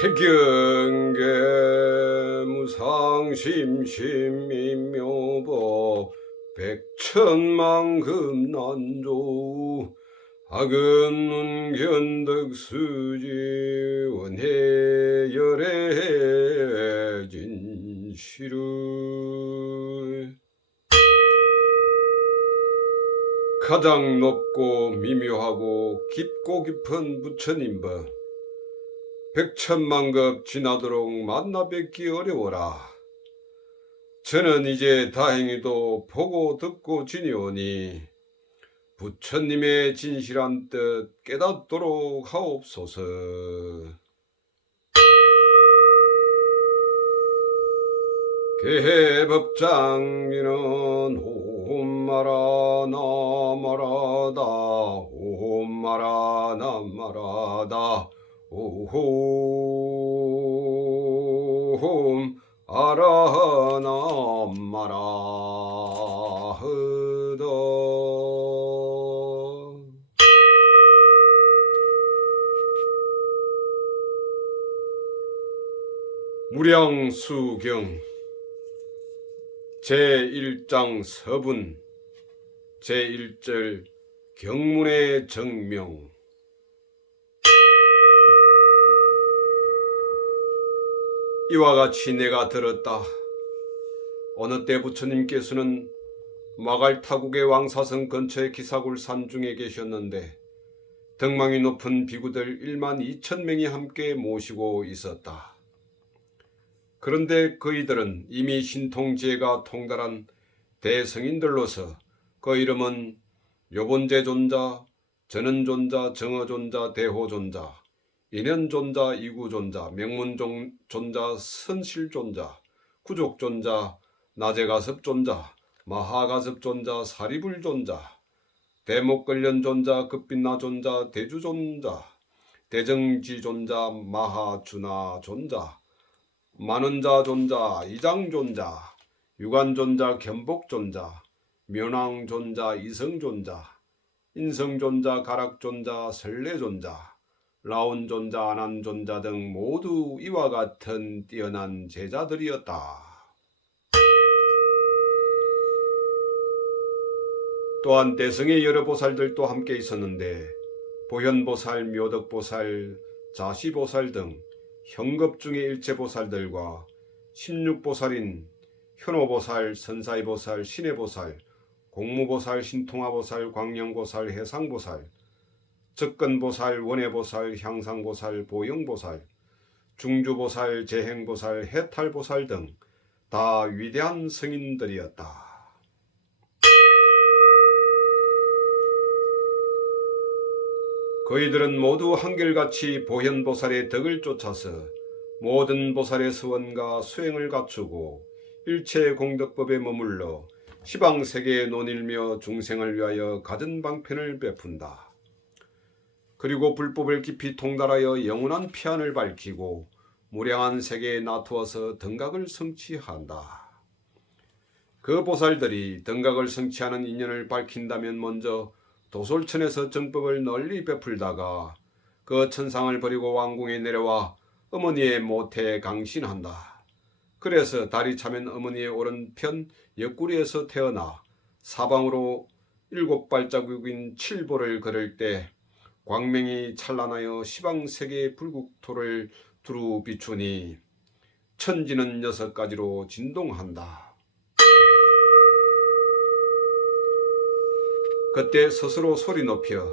해경계 무상심심미묘법 백천만금난조 악은문견덕수지 원해열애 진시루 가장 높고 미묘하고 깊고 깊은 부처님법 백천만급 지나도록 만나 뵙기 어려워라. 저는 이제 다행히도 보고 듣고 지니오니 부처님의 진실한 뜻 깨닫도록 하옵소서. 개법장기는 옴마라 나마라다 옴마라 나마라다 오홈 아라나마라흐다. 무량수경 제1장 서분 제1절 경문의 정명. 이와 같이 내가 들었다. 어느 때 부처님께서는 마갈타국의 왕사성 근처의 기사굴 산중에 계셨는데 덕망이 높은 비구들 12,000명이 함께 모시고 있었다. 그런데 그이들은 이미 신통지혜가 통달한 대성인들로서 그 이름은 요본제존자, 전은존자, 정어존자, 대호존자, 인연존자, 이구존자, 명문존자, 선실존자, 구족존자, 나제가섭존자, 마하가섭존자, 사리불존자, 대목걸련존자, 급빛나존자, 대주존자, 대정지존자, 마하주나존자, 만원자존자, 이장존자, 유관존자, 견복존자, 면왕존자, 이성존자, 인성존자, 가락존자, 설레존자, 라온존자, 아난존자 등 모두 이와 같은 뛰어난 제자들이었다. 또한 대성의 여러 보살들도 함께 있었는데 보현보살, 묘덕보살, 자시보살 등 현급 중의 일체보살들과 16보살인 현오보살, 선사이보살, 신해보살, 공무보살, 신통화보살, 광명보살, 해상보살, 적근보살, 원해보살, 향상보살, 보영보살, 중주보살, 재행보살, 해탈보살 등 다 위대한 성인들이었다. 그이들은 모두 한결같이 보현보살의 덕을 쫓아서 모든 보살의 서원과 수행을 갖추고 일체 공덕법에 머물러 시방세계에 논일며 중생을 위하여 갖은 방편을 베푼다. 그리고 불법을 깊이 통달하여 영원한 피안을 밝히고 무량한 세계에 나투어서 등각을 성취한다. 그 보살들이 등각을 성취하는 인연을 밝힌다면 먼저 도솔천에서 정법을 널리 베풀다가 그 천상을 버리고 왕궁에 내려와 어머니의 모태에 강신한다. 그래서 달이 차면 어머니의 오른편 옆구리에서 태어나 사방으로 7발자국인 7보를 걸을 때 광명이 찬란하여 시방세계의 불국토를 두루 비추니 천지는 6가지로 진동한다. 그때 스스로 소리 높여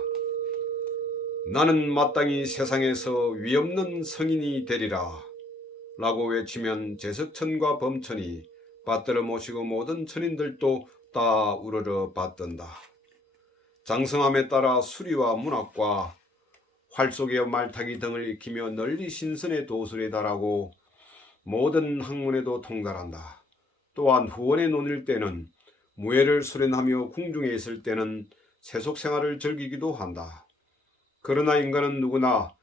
나는 마땅히 세상에서 위없는 성인이 되리라 라고 외치면 제석천과 범천이 받들어 모시고 모든 천인들도 다 우러러 받든다. 장성함에 따라 수리와 문학과 활쏘개 말타기 등을 익히며 널리 신선의 도술에 달하고 모든 학문에도 통달한다. 또한 후원에 논일 때는 무예를 수련하며 궁중에 있을 때는 세속생활을 즐기기도 한다. 그러나 인간은 누구나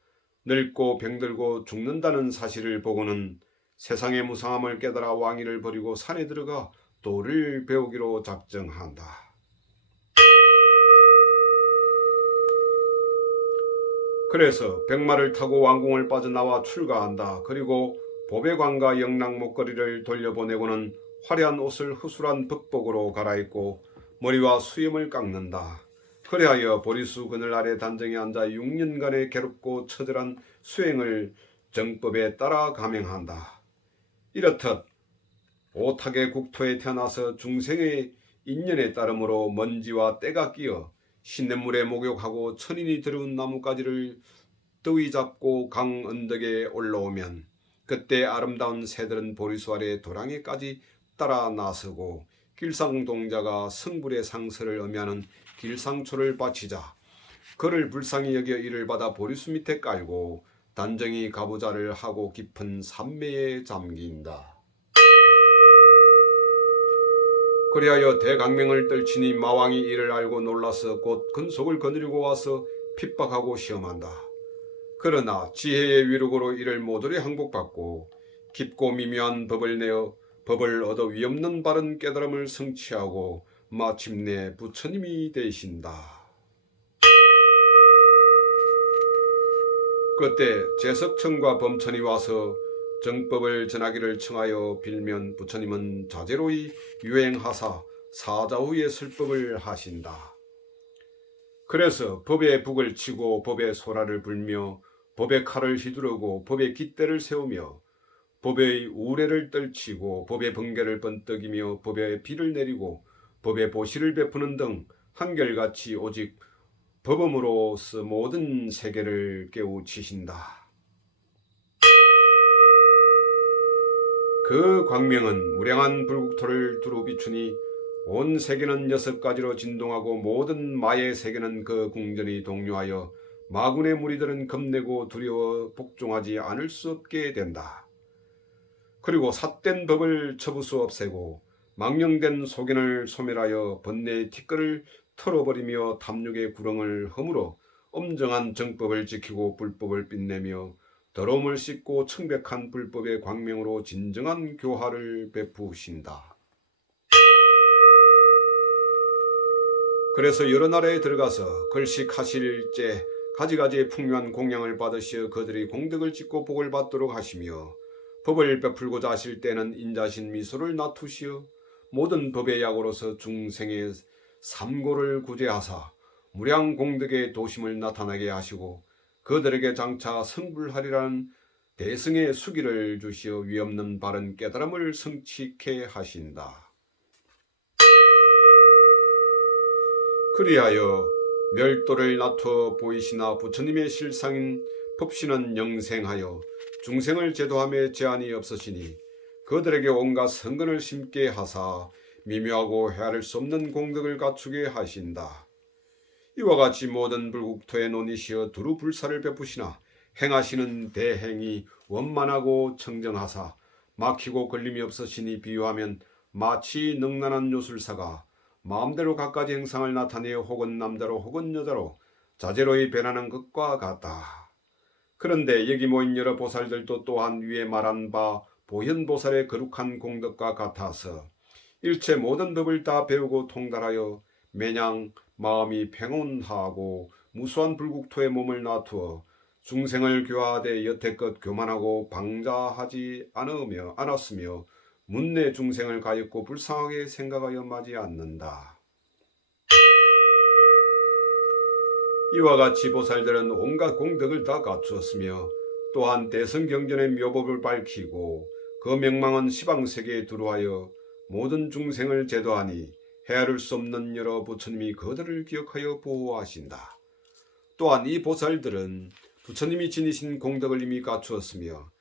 늙고 병들고 죽는다는 사실을 보고는 세상의 무상함을 깨달아 왕위를 버리고 산에 들어가 도를 배우기로 작정한다. 그래서 백마를 타고 왕궁을 빠져나와 출가한다. 그리고 보배관과 영락 목걸이를 돌려보내고는 화려한 옷을 허술한 벅복으로 갈아입고 머리와 수염을 깎는다. 그리하여 보리수 그늘 아래 단정히 앉아 6년간의 괴롭고 처절한 수행을 정법에 따라 감행한다. 이렇듯 오탁의 국토에 태어나서 중생의 인연에 따름으로 먼지와 때가 끼어 신냇물에 목욕하고 천인이 들어온 나뭇가지를 뜨위 잡고 강 언덕에 올라오면 그때 아름다운 새들은 보리수 아래 도랑에까지 따라 나서고 길상동자가 성불의 상서를 의미하는 길상초를 바치자 그를 불쌍히 여겨 이를 받아 보리수 밑에 깔고 단정히 가부좌를 하고 깊은 산매에 잠긴다. 그리하여 대강명을 떨치니 마왕이 이를 알고 놀라서 곧 근속을 거느리고 와서 핍박하고 시험한다. 그러나 지혜의 위력으로 이를 모조리 항복받고 깊고 미묘한 법을 내어 법을 얻어 위없는 바른 깨달음을 성취하고 마침내 부처님이 되신다. 그때 제석천과 범천이 와서 정법을 전하기를 청하여 빌면 부처님은 자제로이 유행하사 사자후의 설법을 하신다. 그래서 법의 북을 치고 법의 소라를 불며 법의 칼을 휘두르고 법의 깃대를 세우며 법의 우레를 떨치고 법의 번개를 번뜩이며 법의 비를 내리고 법의 보시를 베푸는 등 한결같이 오직 법음으로서 모든 세계를 깨우치신다. 그 광명은 무량한 불국토를 두루 비추니 온 세계는 6가지로 진동하고 모든 마의 세계는 그 궁전이 동요하여 마군의 무리들은 겁내고 두려워 복종하지 않을 수 없게 된다. 그리고 삿된 법을 처부수 없애고 망령된 소견을 소멸하여 번뇌의 티끌을 털어버리며 탐욕의 구렁을 허물어 엄정한 정법을 지키고 불법을 빛내며 더러움을 씻고 청백한 불법의 광명으로 진정한 교화를 베푸신다. 그래서 여러 나라에 들어가서 걸식하실제 가지가지의 풍요한 공양을 받으시어 그들이 공덕을 짓고 복을 받도록 하시며 법을 베풀고자 하실 때는 인자신 미소를 나투시어 모든 법의 약으로서 중생의 삼고를 구제하사 무량 공덕의 도심을 나타나게 하시고 그들에게 장차 성불하리라는 대승의 수기를 주시어 위없는 바른 깨달음을 성취케 하신다. 그리하여 멸도를 나투어 보이시나 부처님의 실상인 법신은 영생하여 중생을 제도함에 제한이 없으시니 그들에게 온갖 성근을 심게 하사 미묘하고 헤아릴 수 없는 공덕을 갖추게 하신다. 이와 같이 모든 불국토에 논이시어 두루 불사를 베푸시나 행하시는 대행이 원만하고 청정하사 막히고 걸림이 없으시니 비유하면 마치 능란한 요술사가 마음대로 갖가지 행상을 나타내어 혹은 남자로 혹은 여자로 자제로이 변하는 것과 같다. 그런데 여기 모인 여러 보살들도 또한 위에 말한 바 보현보살의 거룩한 공덕과 같아서 일체 모든 법을 다 배우고 통달하여 매냥 마음이 평온하고 무수한 불국토에 몸을 놔두어 중생을 교화하되 여태껏 교만하고 방자하지 않았으며 문내 중생을 가엾고 불쌍하게 생각하여 마지 않는다. 이와 같이 보살들은 온갖 공덕을 다 갖추었으며 또한 대성경전의 묘법을 밝히고 그 명망은 시방세계에 들어와여 모든 중생을 제도하니 헤아릴 수 없는 여러 부처님이 그들을 기억하여 보호하신다. 또한 이 보살들은 부처님이 지니신 공덕을 이미 갖추었으며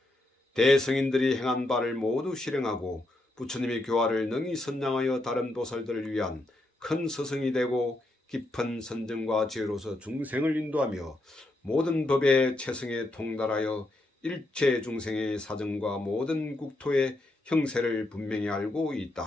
대성인들이 행한 바를 모두 실행하고 부처님의 교화를 능히 선양하여 다른 보살들을 위한 큰 서성이 되고 깊은 선정과 지혜로서 중생을 인도하며 모든 법의 체성에 통달하여 일체 중생의 사정과 모든 국토의 형세를 분명히 알고 있다.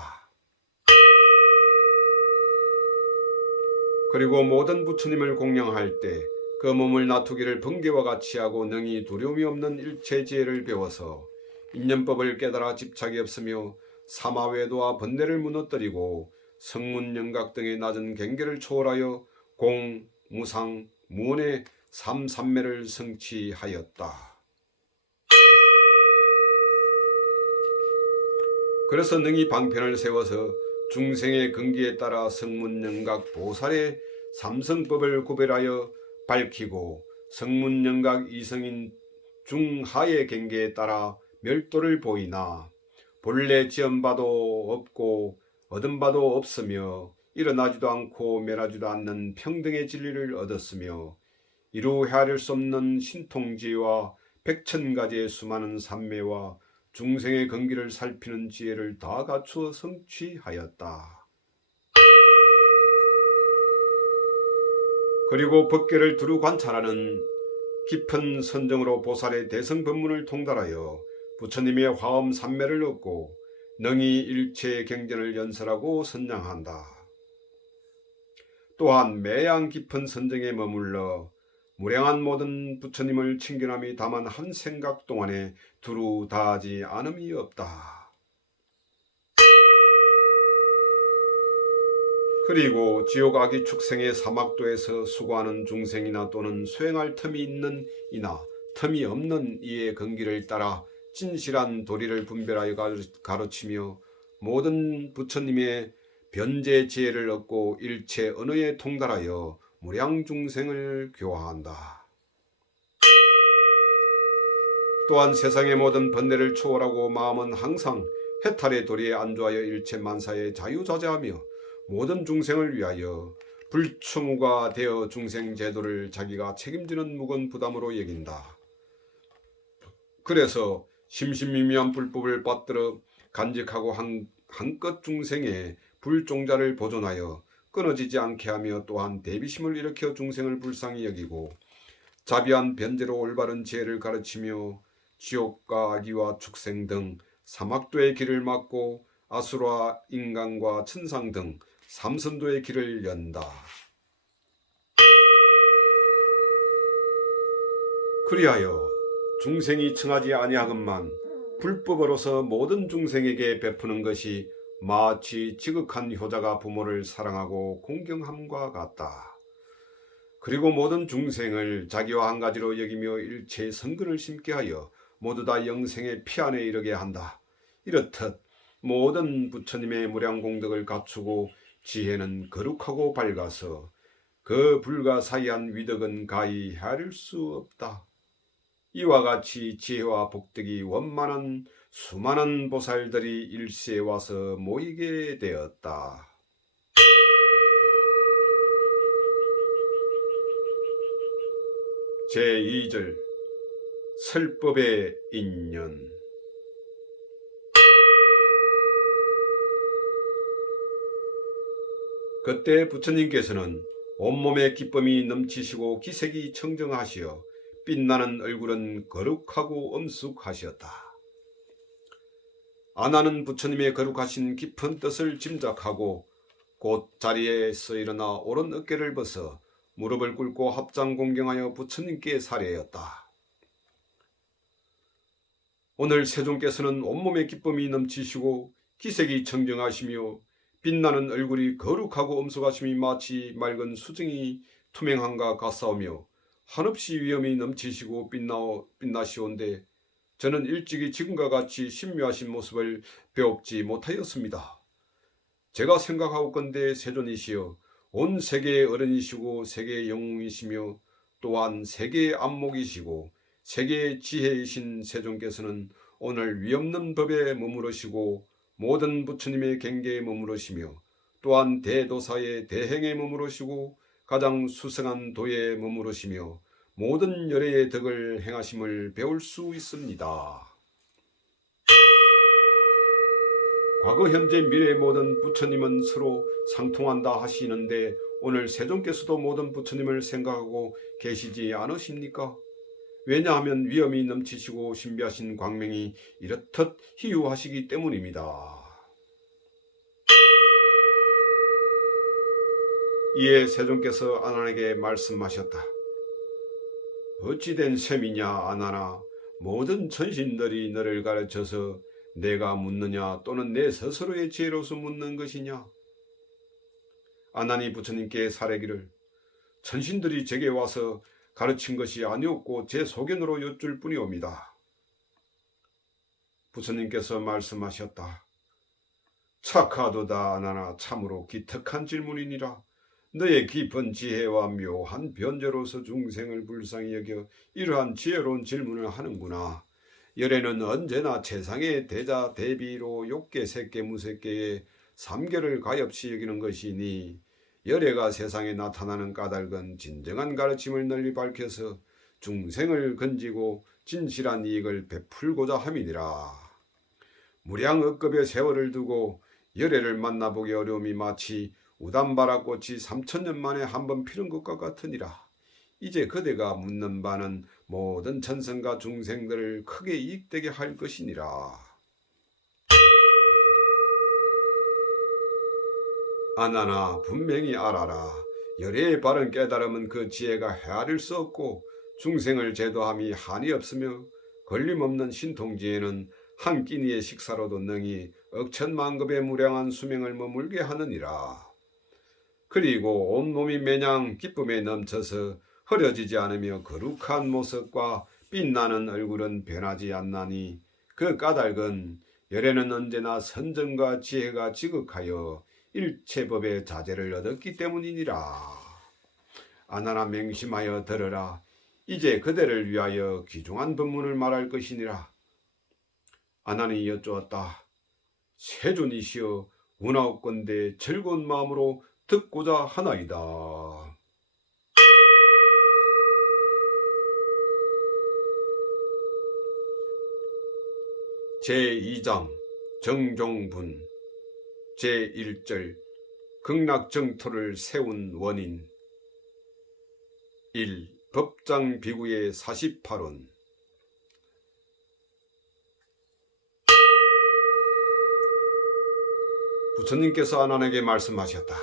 그리고 모든 부처님을 공양할 때 그 몸을 나투기를 번개와 같이 하고 능히 두려움이 없는 일체 지혜를 배워서 인연법을 깨달아 집착이 없으며 사마외도와 번뇌를 무너뜨리고 성문영각 등의 낮은 경계를 초월하여 공, 무상, 무원의 삼삼매를 성취하였다. 그래서 능히 방편을 세워서 중생의 근기에 따라 성문영각 보살의 삼성법을 구별하여 밝히고 성문영각 이성인 중하의 경계에 따라 멸도를 보이나 본래 지은 바도 없고 얻은 바도 없으며 일어나지도 않고 멸하지도 않는 평등의 진리를 얻었으며 이루 헤아릴 수 없는 신통지와 백천가지의 수많은 삼매와 중생의 근기를 살피는 지혜를 다 갖추어 성취하였다. 그리고 법계를 두루 관찰하는 깊은 선정으로 보살의 대성법문을 통달하여 부처님의 화엄 삼매를 얻고 능히 일체의 경전을 연설하고 선양한다. 또한 매양 깊은 선정에 머물러 무량한 모든 부처님을 친근함이 다만 한 생각 동안에 두루 다하지 않음이 없다. 그리고 지옥 악의 축생의 사막도에서 수고하는 중생이나 또는 수행할 틈이 있는 이나 틈이 없는 이의 근기를 따라 진실한 도리를 분별하여 가르치며 모든 부처님의 변제 지혜를 얻고 일체 언어에 통달하여 무량 중생을 교화한다. 또한 세상의 모든 번뇌를 초월하고 마음은 항상 해탈의 도리에 안주하여 일체 만사에 자유자재하며 모든 중생을 위하여 불충우가 되어 중생 제도를 자기가 책임지는 무거운 부담으로 여긴다. 그래서 심심미미한 불법을 받들어 간직하고 한껏 중생의 불종자를 보존하여 끊어지지 않게 하며 또한 대비심을 일으켜 중생을 불쌍히 여기고 자비한 변제로 올바른 지혜를 가르치며 지옥과 악의와 축생 등 사막도의 길을 막고 아수라 인간과 천상 등 삼선도의 길을 연다. 그리하여 중생이 청하지 아니하건만 불법으로서 모든 중생에게 베푸는 것이 마치 지극한 효자가 부모를 사랑하고 공경함과 같다. 그리고 모든 중생을 자기와 한 가지로 여기며 일체의 성근을 심게 하여 모두 다 영생의 피안에 이르게 한다. 이렇듯 모든 부처님의 무량 공덕을 갖추고 지혜는 거룩하고 밝아서 그 불가사의한 위덕은 가히 헤아릴 수 없다. 이와 같이 지혜와 복덕이 원만한 수많은 보살들이 일시에 와서 모이게 되었다. 제2절 설법의 인연. 그때 부처님께서는 온몸에 기쁨이 넘치시고 기색이 청정하시어 빛나는 얼굴은 거룩하고 엄숙하셨다. 아나는 부처님의 거룩하신 깊은 뜻을 짐작하고 곧 자리에서 일어나 오른 어깨를 벗어 무릎을 꿇고 합장 공경하여 부처님께 살해였다. 오늘 세존께서는 온몸에 기쁨이 넘치시고 기색이 청정하시며 빛나는 얼굴이 거룩하고 엄숙하심이 마치 맑은 수정이 투명함과 같사오며 한없이 위엄이 넘치시고 빛나시온데 저는 일찍이 지금과 같이 신묘하신 모습을 배웁지 못하였습니다. 제가 생각하옵건대 세존이시여 온 세계의 어른이시고 세계의 영웅이시며 또한 세계의 안목이시고 세계의 지혜이신 세존께서는 오늘 위없는 법에 머무르시고 모든 부처님의 경계에 머무르시며 또한 대도사의 대행에 머무르시고 가장 수성한 도에 머무르시며 모든 열애의 덕을 행하심을 배울 수 있습니다. 과거 현재 미래의 모든 부처님은 서로 상통한다 하시는데 오늘 세존께서도 모든 부처님을 생각하고 계시지 않으십니까? 왜냐하면 위엄이 넘치시고 신비하신 광명이 이렇듯 희유하시기 때문입니다. 이에 세존께서 아난에게 말씀하셨다. 어찌된 셈이냐 아나나. 모든 천신들이 너를 가르쳐서 내가 묻느냐 또는 내 스스로의 지혜로서 묻는 것이냐. 아난이 부처님께 사례기를 천신들이 제게 와서 가르친 것이 아니었고 제 소견으로 여쭐 뿐이옵니다. 부처님께서 말씀하셨다. 착하도다 아나나 참으로 기특한 질문이니라. 너의 깊은 지혜와 묘한 변제로서 중생을 불쌍히 여겨 이러한 지혜로운 질문을 하는구나. 열애는 언제나 최상의 대자 대비로 욕계 색계 무색계의 삼계를 가엾이 여기는 것이니 열애가 세상에 나타나는 까닭은 진정한 가르침을 널리 밝혀서 중생을 건지고 진실한 이익을 베풀고자 함이니라. 무량억급의 세월을 두고 열애를 만나보기 어려움이 마치 우담바라꽃이 3000년 만에 한 번 피는 것과 같으니라. 이제 그대가 묻는 바는 모든 천성과 중생들을 크게 이익되게 할 것이니라. 아나나 분명히 알아라. 열애의 바른 깨달음은 그 지혜가 헤아릴 수 없고 중생을 제도함이 한이 없으며 걸림없는 신통지혜는 한 끼니의 식사로도 능히 억천만급의 무량한 수명을 머물게 하느니라. 그리고 온몸이 매냥 기쁨에 넘쳐서 흐려지지 않으며 거룩한 모습과 빛나는 얼굴은 변하지 않나니 그 까닭은 열애는 언제나 선정과 지혜가 지극하여 일체법의 자재를 얻었기 때문이니라. 아나나 맹심하여 들으라. 이제 그대를 위하여 귀중한 법문을 말할 것이니라. 아나니 여쭈었다. 세존이시여 운하옵건대 즐거운 마음으로 듣고자 하나이다. 제2장 정종분 제1절 극락정토를 세운 원인 1. 법장비구의 48원 부처님께서 아난에게 말씀하셨다.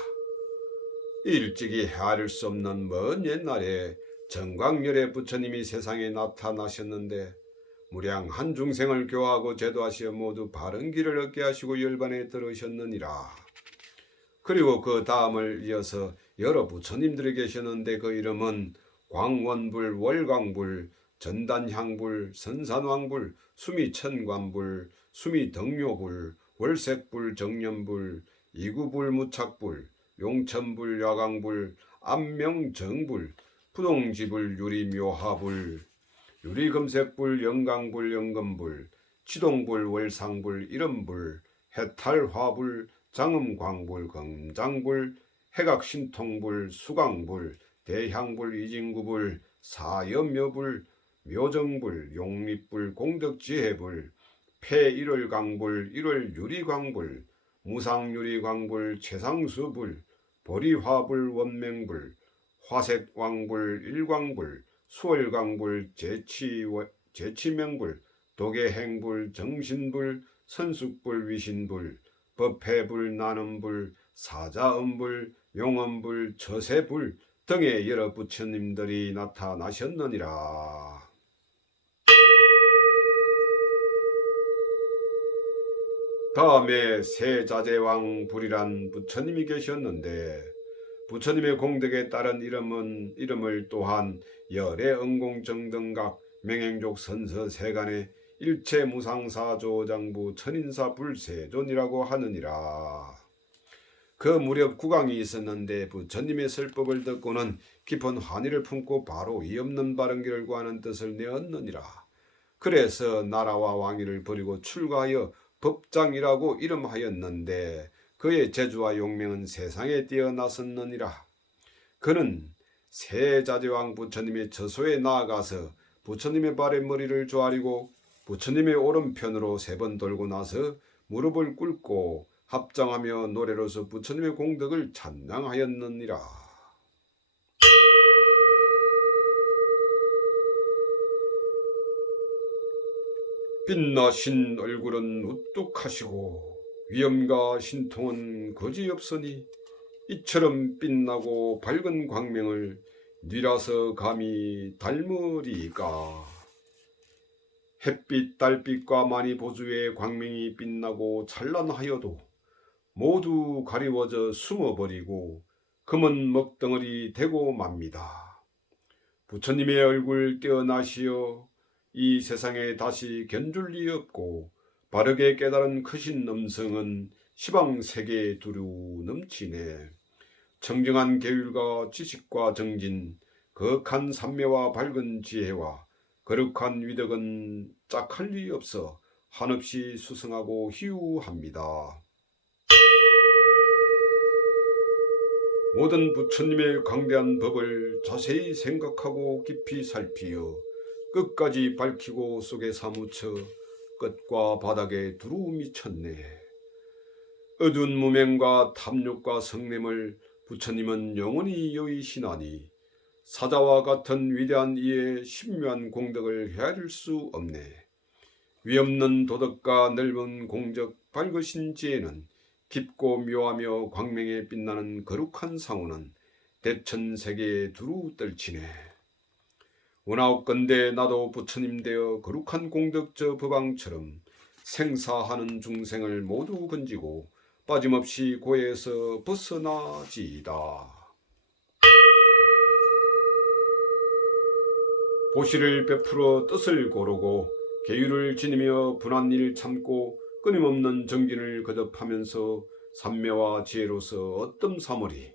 일찍이 헤아릴 수 없는 먼 옛날에 정광열의 부처님이 세상에 나타나셨는데 무량한 중생을 교화하고 제도하시어 모두 바른 길을 얻게 하시고 열반에 들으셨느니라. 그리고 그 다음을 이어서 여러 부처님들이 계셨는데 그 이름은 광원불, 월광불, 전단향불, 선산왕불, 수미천관불, 수미덕묘불, 월색불, 정념불, 이구불, 무착불, 용천불, 야광불, 안명정불, 부동지불, 유리묘하불, 유리금색불, 영광불, 영금불, 치동불, 월상불, 이름불, 해탈화불, 장음광불, 금장불, 해각신통불, 수광불, 대향불, 이진구불, 사염묘불, 묘정불, 용립불, 공덕지혜불, 폐일월광불, 일월유리광불, 무상유리광불, 최상수불, 보리화불, 원명불, 화색왕불, 일광불, 수월광불, 제치명불, 도계행불, 정신불, 선숙불, 위신불, 법회불, 나눔불, 사자음불, 용엄불, 처세불 등의 여러 부처님들이 나타나셨느니라. 다음에 세자재왕 불이란 부처님이 계셨는데 부처님의 공덕에 따른 이름을 또한 열애 응공정등각 명행족 선서 세간의 일체 무상사조장부 천인사 불세존이라고 하느니라. 그 무렵 국왕이 있었는데 부처님의 설법을 듣고는 깊은 환희를 품고 바로 이 없는 바른 길을 구하는 뜻을 내었느니라. 그래서 나라와 왕위를 버리고 출가하여 법장이라고 이름하였는데 그의 재주와 용명은 세상에 뛰어났었느니라. 그는 세자재왕 부처님의 저소에 나아가서 부처님의 발에 머리를 조아리고 부처님의 오른편으로 3번 돌고 나서 무릎을 꿇고 합장하며 노래로서 부처님의 공덕을 찬양하였느니라. 빛나신 얼굴은 우뚝하시고 위엄과 신통은 거지없으니 이처럼 빛나고 밝은 광명을 뉘라서 감히 닮으리까. 햇빛 달빛과 많이 보주의 광명이 빛나고 찬란하여도 모두 가리워져 숨어버리고 금은 먹덩어리 되고 맙니다. 부처님의 얼굴 떼어나시어 이 세상에 다시 견줄 리 없고 바르게 깨달은 크신 음성은 시방 세계에 두루 넘치네. 청정한 계율과 지식과 정진, 거룩한 삼매와 밝은 지혜와 거룩한 위덕은 짝할 리 없어 한없이 수성하고 희우합니다. 모든 부처님의 광대한 법을 자세히 생각하고 깊이 살피어 끝까지 밝히고 속에 사무쳐 끝과 바닥에 두루 미쳤네. 어두운 무명과 탐욕과 성냄을 부처님은 영원히 여의시나니 사자와 같은 위대한 이의 신묘한 공덕을 헤아릴 수 없네. 위없는 도덕과 넓은 공적 밝으신 지혜는 깊고 묘하며 광명에 빛나는 거룩한 상호는 대천세계에 두루 떨치네. 원하옵건대 나도 부처님 되어 거룩한 공덕 저 법왕처럼 생사하는 중생을 모두 건지고 빠짐없이 고해에서 벗어나지이다. 보시를 베풀어 뜻을 고르고 계율을 지니며 분한 일 참고 끊임없는 정진을 거듭하면서 삼매와 지혜로서 어떤 사물이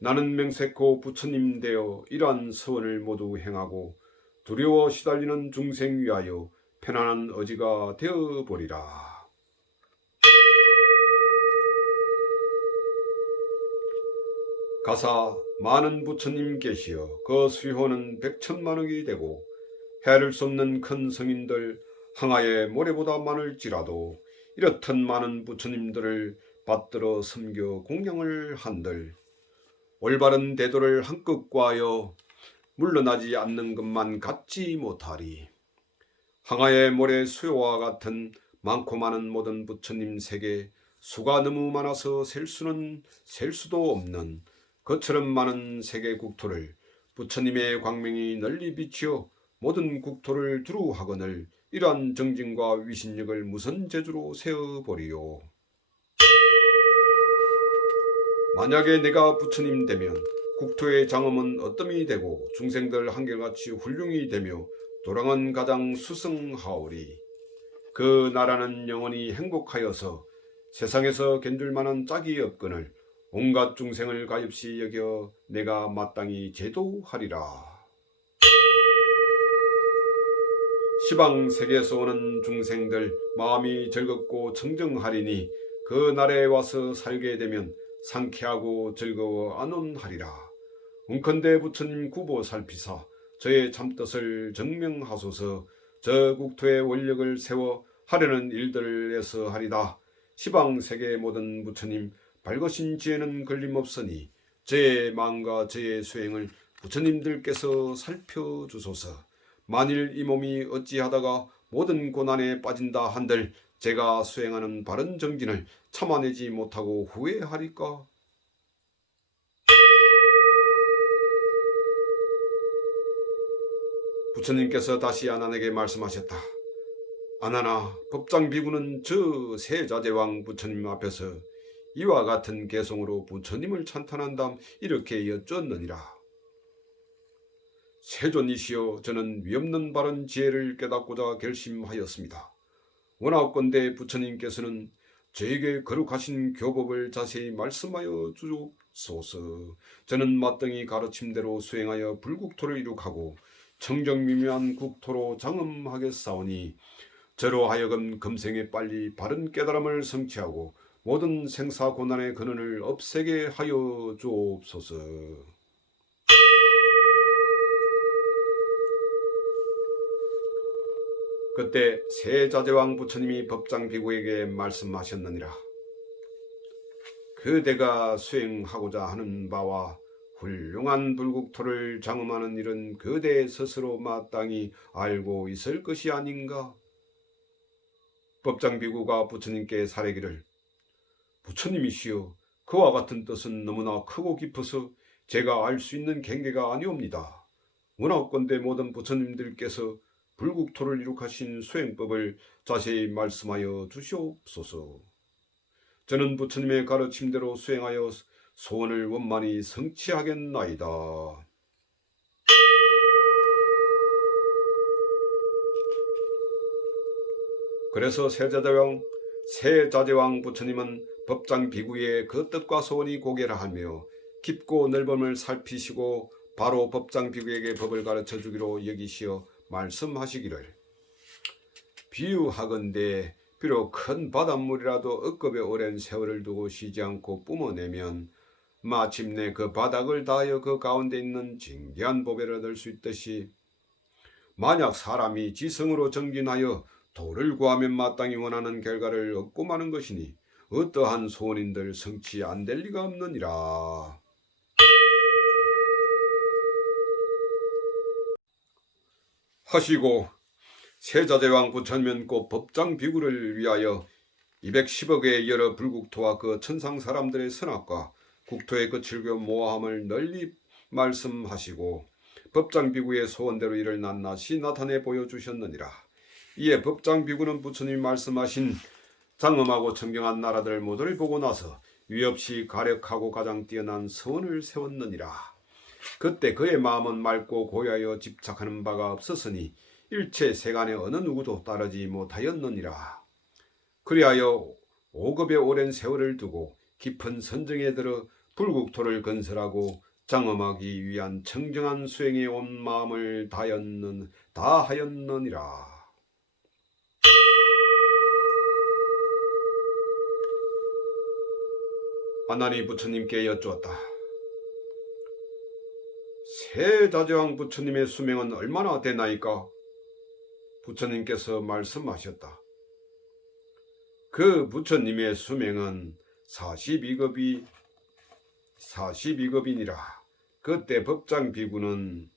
나는 명색코 부처님 되어 이러한 서원을 모두 행하고 두려워 시달리는 중생 위하여 편안한 의지가 되어버리라. 가사 많은 부처님 계시어 그 수효는 백천만억이 되고 헤아릴 수 없는 큰 성인들 항아의 모래보다 많을지라도 이렇듯 많은 부처님들을 받들어 섬겨 공양을 한들 올바른 대도를 한껏 구하여 물러나지 않는 것만 갖지 못하리. 항아의 모래 수요와 같은 많고 많은 모든 부처님 세계 수가 너무 많아서 셀 수도 없는 그처럼 많은 세계 국토를 부처님의 광명이 널리 비치어 모든 국토를 두루 하거늘 이러한 정진과 위신력을 무선 제주로 세어보리요. 만약에 내가 부처님 되면 국토의 장엄은 어떠미 되고 중생들 한결같이 훌륭히 되며 도랑은 가장 수성하오리. 그 나라는 영원히 행복하여서 세상에서 견줄 만한 짝이 없거늘 온갖 중생을 가엾이 여겨 내가 마땅히 제도하리라. 시방 세계에서 오는 중생들 마음이 즐겁고 청정하리니 그 나라에 와서 살게 되면 상쾌하고 즐거워 안온하리라. 운컨대 부처님 구보 살피사 저의 참뜻을 증명하소서. 저 국토의 원력을 세워 하려는 일들에서 하리다. 시방 세계의 모든 부처님 밝으신 지혜는 걸림없으니 저의 마음과 저의 수행을 부처님들께서 살펴주소서. 만일 이 몸이 어찌하다가 모든 고난에 빠진다 한들 제가 수행하는 바른 정진을 참아내지 못하고 후회하리까? 부처님께서 다시 아난에게 말씀하셨다. 아난아, 법장비구는 저 세자제왕 부처님 앞에서 이와 같은 개성으로 부처님을 찬탄한 다음 이렇게 여쭈었느니라. 세존이시여, 저는 위없는 바른 지혜를 깨닫고자 결심하였습니다. 원하옵건대 부처님께서는 저에게 거룩하신 교법을 자세히 말씀하여 주소서. 저는 마땅히 가르침대로 수행하여 불국토를 이룩하고 청정미묘한 국토로 장엄하겠사오니 저로 하여금 금생에 빨리 바른 깨달음을 성취하고 모든 생사고난의 근원을 없애게 하여 주옵소서. 그때 세자제왕 부처님이 법장비구에게 말씀하셨느니라. 그대가 수행하고자 하는 바와 훌륭한 불국토를 장엄하는 일은 그대 스스로 마땅히 알고 있을 것이 아닌가? 법장비구가 부처님께 사례기를 부처님이시여, 그와 같은 뜻은 너무나 크고 깊어서 제가 알 수 있는 경계가 아니옵니다. 원하옵건대 모든 부처님들께서 불국토를 이룩하신 수행법을 자세히 말씀하여 주시옵소서. 저는 부처님의 가르침대로 수행하여 소원을 원만히 성취하겠나이다. 그래서 세자제왕 부처님은 법장 비구의 그 뜻과 소원이 고개라하며 깊고 넓음을 살피시고 바로 법장 비구에게 법을 가르쳐 주기로 여기시어 말씀하시기를, 비유하건대 비록 큰 바닷물이라도 억겁에 오랜 세월을 두고 쉬지 않고 뿜어내면 마침내 그 바닥을 다하여 그 가운데 있는 징대한 보배를 얻을 수 있듯이, 만약 사람이 지성으로 정진하여 도를 구하면 마땅히 원하는 결과를 얻고 마는 것이니 어떠한 소원인들 성취 안 될 리가 없느니라. 하시고 세자제왕 부처님은 곧 법장 비구를 위하여 210억의 여러 불국토와 그 천상 사람들의 선악과 국토의 그 질교 모함을 널리 말씀하시고 법장 비구의 소원대로 이를 낱낱이 나타내 보여주셨느니라. 이에 법장 비구는 부처님이 말씀하신 장엄하고 청정한 나라들 모두를 보고 나서 위없이 가력하고 가장 뛰어난 서원을 세웠느니라. 그때 그의 마음은 맑고 고요하여 집착하는 바가 없었으니 일체 세간의 어느 누구도 따르지 못하였느니라. 그리하여 5급의 오랜 세월을 두고 깊은 선정에 들어 불국토를 건설하고 장엄하기 위한 청정한 수행에 온 마음을 다하였느니라. 아난이 부처님께 여쭈었다. 세자제왕 부처님의 수명은 얼마나 되나이까? 부처님께서 말씀하셨다. 그 부처님의 수명은 42급이니라. 그때 법장 비구는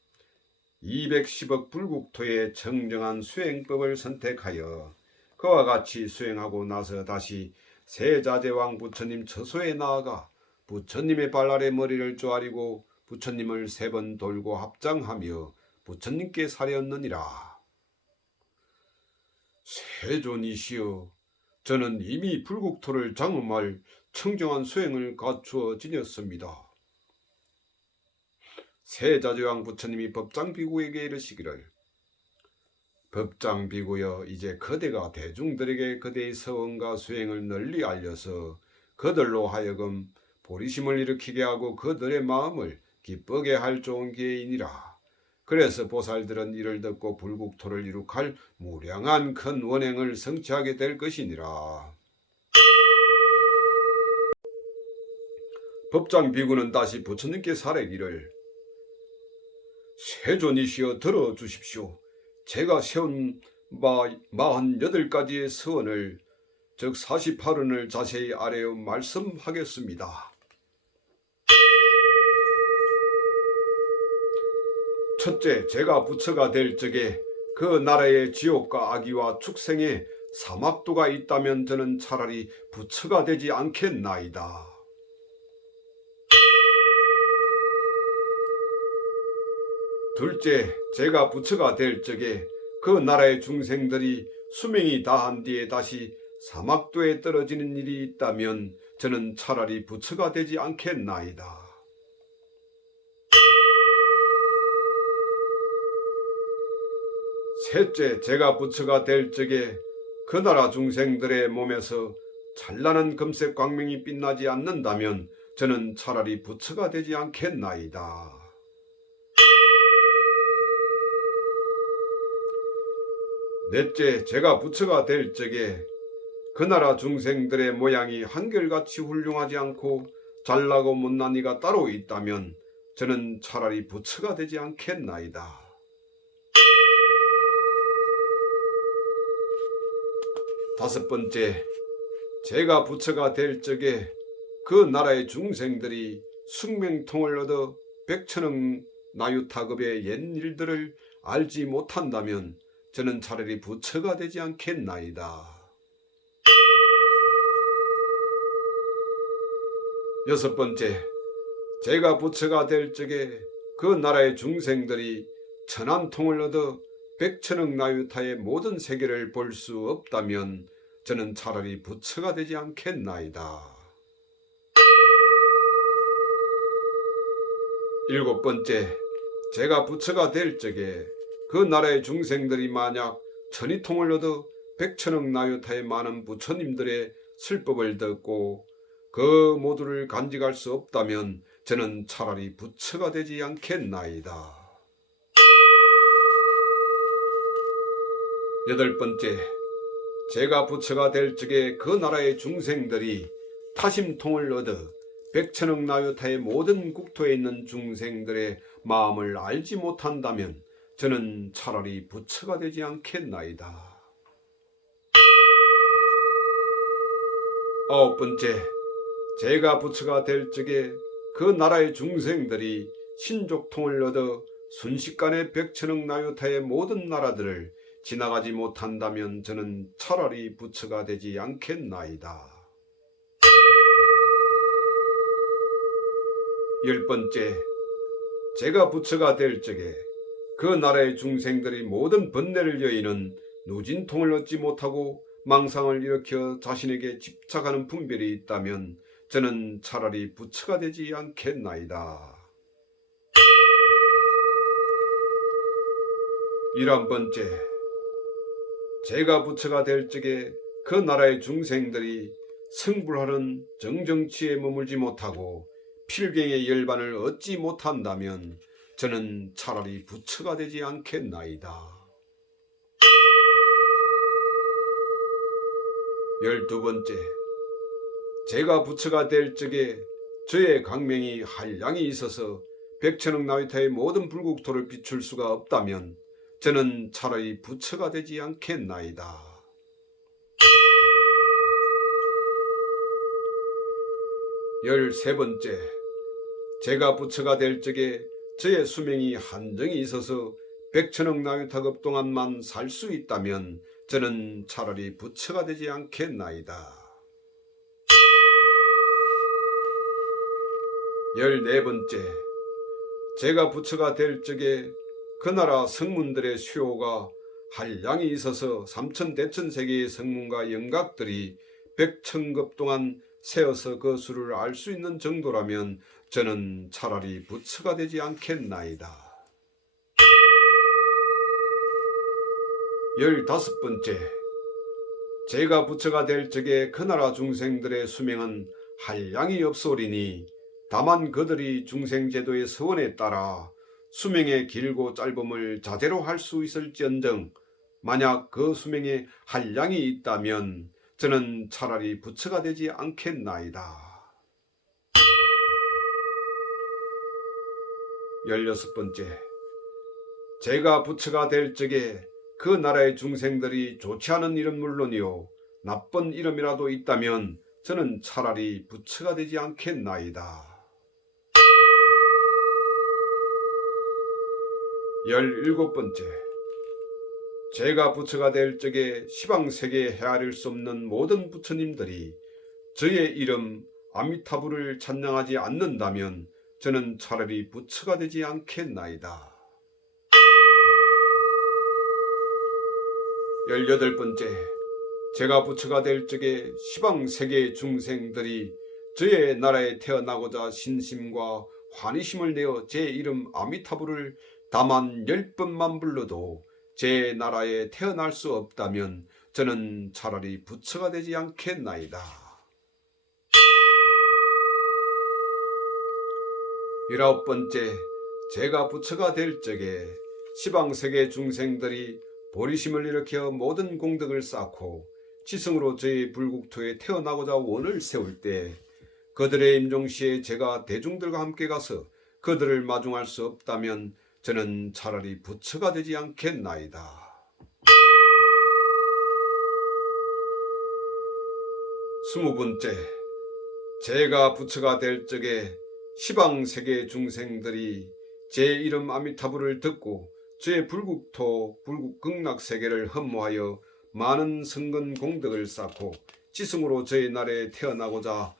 210억 불국토의 정정한 수행법을 선택하여 그와 같이 수행하고 나서 다시 세자제왕 부처님 처소에 나아가 부처님의 발 아래 머리를 쪼아리고 부처님을 3번 돌고 합장하며 부처님께 사렸느니라. 세존이시여, 저는 이미 불국토를 장엄할 청정한 수행을 갖추어 지녔습니다. 세자제왕 부처님이 법장 비구에게 이르시기를, 법장 비구여, 이제 그대가 대중들에게 그대의 서원과 수행을 널리 알려서 그들로 하여금 보리심을 일으키게 하고 그들의 마음을 기쁘게 할 좋은 기회이니라. 그래서 보살들은 이를 듣고 불국토를 이룩할 무량한 큰 원행을 성취하게 될 것이니라. 법장 비구는 다시 부처님께 사례기를, 세존이시여 들어주십시오. 제가 세운 48가지의 서원을, 즉 48원을 자세히 아뢰어 말씀하겠습니다. 첫째, 제가 부처가 될 적에 그 나라에 지옥과 악의와 축생의 사막도가 있다면 저는 차라리 부처가 되지 않겠나이다. 둘째, 제가 부처가 될 적에 그 나라의 중생들이 수명이 다한 뒤에 다시 사막도에 떨어지는 일이 있다면 저는 차라리 부처가 되지 않겠나이다. 셋째, 제가 부처가 될 적에 그 나라 중생들의 몸에서 찬란한 금색 광명이 빛나지 않는다면 저는 차라리 부처가 되지 않겠나이다. 넷째, 제가 부처가 될 적에 그 나라 중생들의 모양이 한결같이 훌륭하지 않고 잘나고 못난 이가 따로 있다면 저는 차라리 부처가 되지 않겠나이다. 다섯 번째, 제가 부처가 될 적에 그 나라의 중생들이 숙명통을 얻어 100천억 나유타급의 옛 일들을 알지 못한다면 저는 차라리 부처가 되지 않겠나이다. 여섯 번째, 제가 부처가 될 적에 그 나라의 중생들이 천안통을 얻어 100천억 나유타의 모든 세계를 볼 수 없다면 저는 차라리 부처가 되지 않겠나이다. 일곱 번째, 제가 부처가 될 적에 그 나라의 중생들이 만약 천이통을 얻어 백천억 나유타의 많은 부처님들의 슬법을 듣고 그 모두를 간직할 수 없다면 저는 차라리 부처가 되지 않겠나이다. 여덟 번째, 제가 부처가 될 적에 그 나라의 중생들이 타심통을 얻어 백천억 나유타의 모든 국토에 있는 중생들의 마음을 알지 못한다면 저는 차라리 부처가 되지 않겠나이다. 아홉 번째, 제가 부처가 될 적에 그 나라의 중생들이 신족통을 얻어 순식간에 백천억 나유타의 모든 나라들을 지나가지 못한다면 저는 차라리 부처가 되지 않겠나이다. 열 번째, 제가 부처가 될 적에 그 나라의 중생들이 모든 번뇌를 여의는 누진통을 얻지 못하고 망상을 일으켜 자신에게 집착하는 분별이 있다면 저는 차라리 부처가 되지 않겠나이다. 11번째, 제가 부처가 될 적에 그 나라의 중생들이 성불하는 정정치에 머물지 못하고 필경의 열반을 얻지 못한다면 저는 차라리 부처가 되지 않겠나이다. 12번째, 제가 부처가 될 적에 저의 강명이 한량이 있어서 백천억 나유타의 모든 불국토를 비출 수가 없다면 저는 차라리 부처가 되지 않겠나이다. 13번째, 제가 부처가 될 적에 저의 수명이 한정이 있어서 백천억 나유타급 동안만 살 수 있다면 저는 차라리 부처가 되지 않겠나이다. 14번째, 제가 부처가 될 적에 그 나라 성문들의 수요가 한량이 있어서 삼천대천세계의 성문과 영각들이 백천급 동안 세어서 그 수를 알 수 있는 정도라면 저는 차라리 부처가 되지 않겠나이다. 15번째, 제가 부처가 될 적에 그 나라 중생들의 수명은 한량이 없소리니 다만 그들이 중생제도의 서원에 따라 수명의 길고 짧음을 자제로 할 수 있을지언정 만약 그 수명에 한량이 있다면 저는 차라리 부처가 되지 않겠나이다. 16번째, 제가 부처가 될 적에 그 나라의 중생들이 좋지 않은 이름 물론이요 나쁜 이름이라도 있다면 저는 차라리 부처가 되지 않겠나이다. 17번째, 제가 부처가 될 적에 시방세계에 헤아릴 수 없는 모든 부처님들이 저의 이름 아미타불을 찬양하지 않는다면 저는 차라리 부처가 되지 않겠나이다. 18번째, 제가 부처가 될 적에 시방세계의 중생들이 저의 나라에 태어나고자 신심과 환희심을 내어 제 이름 아미타불을 다만 10번만 불러도 제 나라에 태어날 수 없다면 저는 차라리 부처가 되지 않겠나이다. 19번째, 제가 부처가 될 적에 시방세계 중생들이 보리심을 일으켜 모든 공덕을 쌓고 지성으로 저희 불국토에 태어나고자 원을 세울 때 그들의 임종시에 제가 대중들과 함께 가서 그들을 마중할 수 없다면 저는 차라리 부처가 되지 않겠나이다. 20번째, 제가 부처가 될 적에 시방세계 중생들이 제 이름 아미타불을 듣고 제 불국토 불국극락세계를 흠모하여 많은 성근 공덕을 쌓고 지승으로 저의 나라에 태어나고자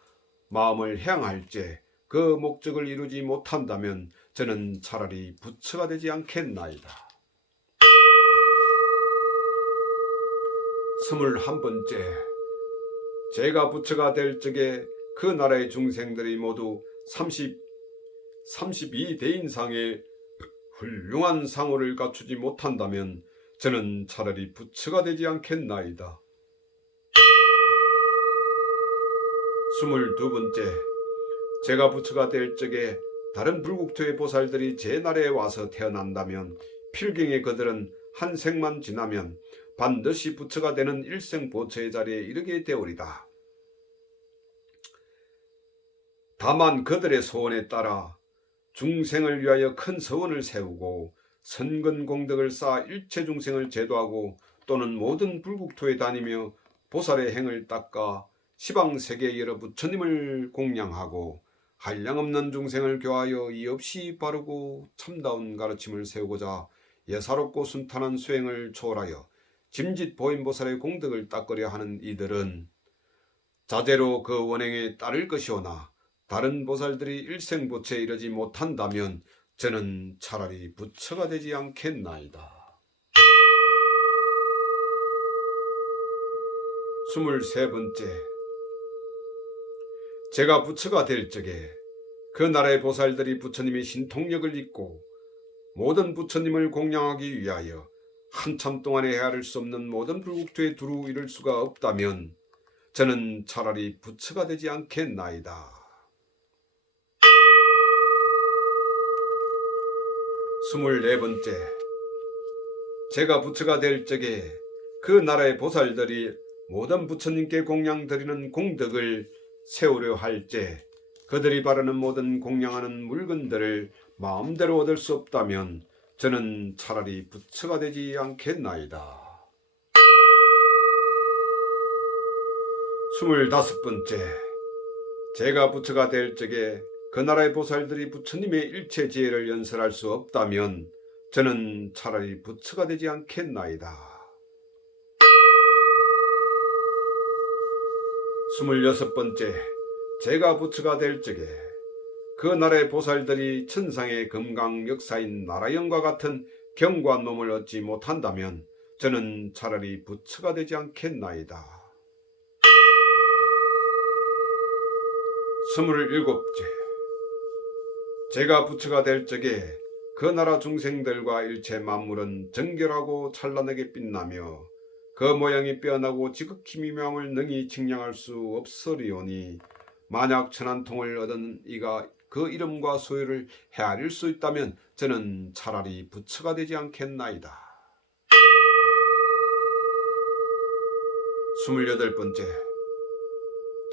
마음을 향할지 그 목적을 이루지 못한다면 저는 차라리 부처가 되지 않겠나이다. 21번째, 제가 부처가 될 적에 그 나라의 중생들이 모두 32대인상의 훌륭한 상호를 갖추지 못한다면 저는 차라리 부처가 되지 않겠나이다. 22번째, 제가 부처가 될 적에 다른 불국토의 보살들이 제 나라에 와서 태어난다면 필경의 그들은 한 생만 지나면 반드시 부처가 되는 일생 보처의 자리에 이르게 되오리다. 다만 그들의 소원에 따라 중생을 위하여 큰 서원을 세우고 선근 공덕을 쌓아 일체 중생을 제도하고 또는 모든 불국토에 다니며 보살의 행을 닦아 시방세계의 여러 부처님을 공양하고 한량없는 중생을 교하여 이없이 바르고 참다운 가르침을 세우고자 예사롭고 순탄한 수행을 초월하여 짐짓 보인보살의 공덕을 닦으려 하는 이들은 자제로 그 원행에 따를 것이오나 다른 보살들이 일생보처에 이르지 못한다면 저는 차라리 부처가 되지 않겠나이다. 23번째, 제가 부처가 될 적에 그 나라의 보살들이 부처님의 신통력을 잊고 모든 부처님을 공양하기 위하여 한참 동안에 헤아릴 수 없는 모든 불국토에 두루 이룰 수가 없다면 저는 차라리 부처가 되지 않겠나이다. 24번째, 제가 부처가 될 적에 그 나라의 보살들이 모든 부처님께 공양드리는 공덕을 세우려 할때 그들이 바르는 모든 공양하는 물건들을 마음대로 얻을 수 없다면 저는 차라리 부처가 되지 않겠나이다. 25번째, 제가 부처가 될 적에 그 나라의 보살들이 부처님의 일체 지혜를 연설할 수 없다면 저는 차라리 부처가 되지 않겠나이다. 26번째, 제가 부처가 될 적에 그 나라의 보살들이 천상의 금강 역사인 나라연과 같은 경관 몸을 얻지 못한다면 저는 차라리 부처가 되지 않겠나이다. 27번째, 제가 부처가 될 적에 그 나라 중생들과 일체 만물은 정결하고 찬란하게 빛나며 그 모양이 빼어나고 지극히 미묘함을 능히 측량할 수 없으리오니 만약 천한통을 얻은 이가 그 이름과 소유를 헤아릴 수 있다면 저는 차라리 부처가 되지 않겠나이다. 28번째,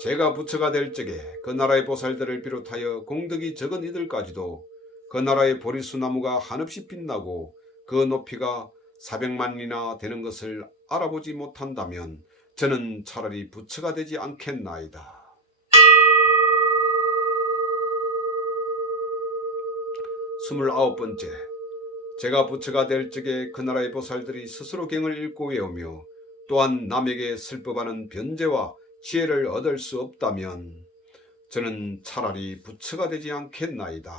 제가 부처가 될 적에 그 나라의 보살들을 비롯하여 공덕이 적은 이들까지도 그 나라의 보리수나무가 한없이 빛나고 그 높이가 400만이나 되는 것을 알아보지 못한다면 저는 차라리 부처가 되지 않겠나이다. 29번째, 제가 부처가 될 적에 그 나라의 보살들이 스스로 경을 읽고 외우며 또한 남에게 슬법하는 변제와 지혜를 얻을 수 없다면 저는 차라리 부처가 되지 않겠나이다.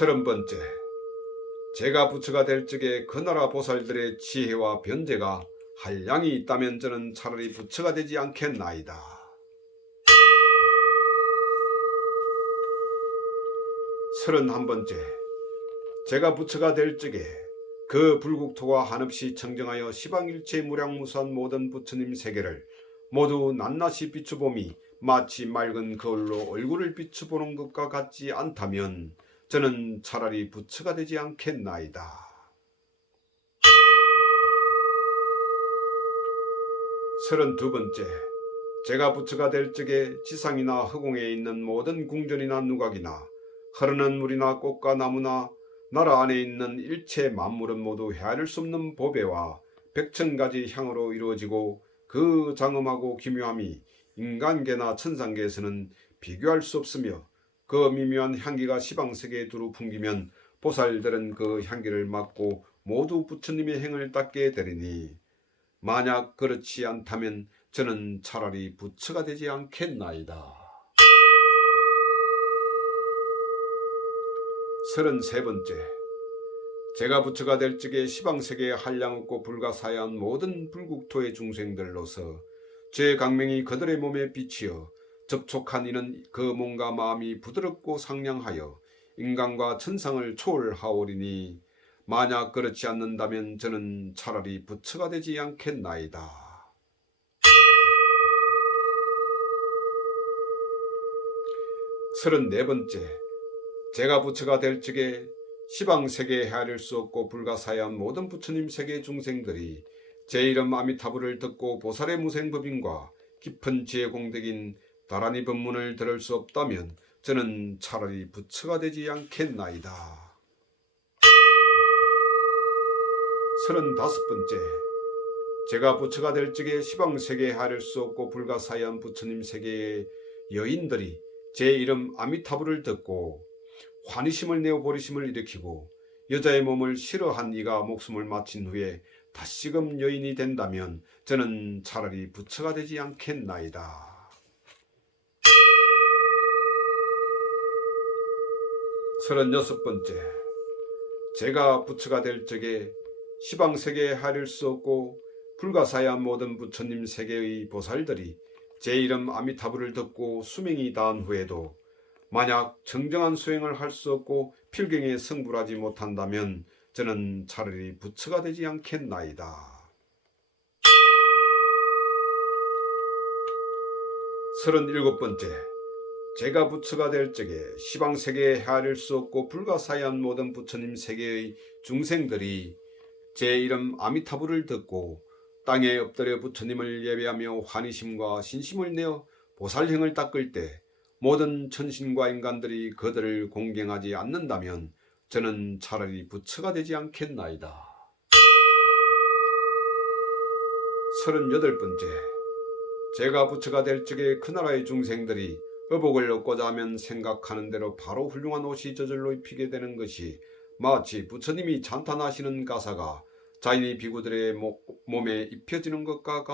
30번째, 제가 부처가 될 적에 그 나라 보살들의 지혜와 변제가 한량이 있다면 저는 차라리 부처가 되지 않겠나이다. 31번째, 제가 부처가 될 적에 그 불국토가 한없이 청정하여 시방일체 무량무수한 모든 부처님 세계를 모두 낱낱이 비추봄이 마치 맑은 거울로 얼굴을 비추보는 것과 같지 않다면 저는 차라리 부처가 되지 않겠나이다. 32번째, 제가 부처가 될 적에 지상이나 허공에 있는 모든 궁전이나 누각이나 흐르는 물이나 꽃과 나무나 나라 안에 있는 일체 만물은 모두 헤아릴 수 없는 보배와 백천가지 향으로 이루어지고 그 장엄하고 기묘함이 인간계나 천상계에서는 비교할 수 없으며 그 미묘한 향기가 시방세계에 두루 풍기면 보살들은 그 향기를 맡고 모두 부처님의 행을 닦게 되리니 만약 그렇지 않다면 저는 차라리 부처가 되지 않겠나이다. 33번째, 제가 부처가 될 적에 시방세계에 한량없고 불가사의한 모든 불국토의 중생들로서 제 강명이 그들의 몸에 비치어 접촉한 이는 그 몸과 마음이 부드럽고 상냥하여 인간과 천상을 초월하오리니 만약 그렇지 않는다면 저는 차라리 부처가 되지 않겠나이다. 34번째, 제가 부처가 될 적에 시방세계에 헤아릴 수 없고 불가사의한 모든 부처님 세계 중생들이 제 이름 아미타불을 듣고 보살의 무생법인과 깊은 지혜 공덕인 다라니 법문을 들을 수 없다면 저는 차라리 부처가 되지 않겠나이다. 35번째, 제가 부처가 될 적에 시방세계에 헤아릴 수 없고 불가사의한 부처님 세계의 여인들이 제 이름 아미타불을 듣고 환희심을 내어 보리심을 일으키고 여자의 몸을 싫어한 이가 목숨을 마친 후에 다시금 여인이 된다면 저는 차라리 부처가 되지 않겠나이다. 36번째, 제가 부처가 될 적에 시방세계에 헤아릴 수 없고 불가사의한 모든 부처님 세계의 보살들이 제 이름 아미타불을 듣고 수명이 다한 후에도 만약 정정한 수행을 할 수 없고 필경에 성불하지 못한다면 저는 차라리 부처가 되지 않겠나이다. 37번째, 제가 부처가 될 적에 시방세계에 헤아릴 수 없고 불가사의한 모든 부처님 세계의 중생들이 제 이름 아미타불을 듣고 땅에 엎드려 부처님을 예배하며 환희심과 신심을 내어 보살형을 닦을 때 모든 천신과 인간들이 그들을 공경하지 않는다면 저는 차라리 부처가 되지 않겠나이다. 38번째, 제가 부처가 될 적에 그 나라의 중생들이 의복을 얻고자 하면 생각하는 대로 바로 훌륭한 옷이 저절로 입히게 되는 것이 마치 부처님이 찬탄하시는 가사가 자인이 비구들의 몸에 입혀지는 것과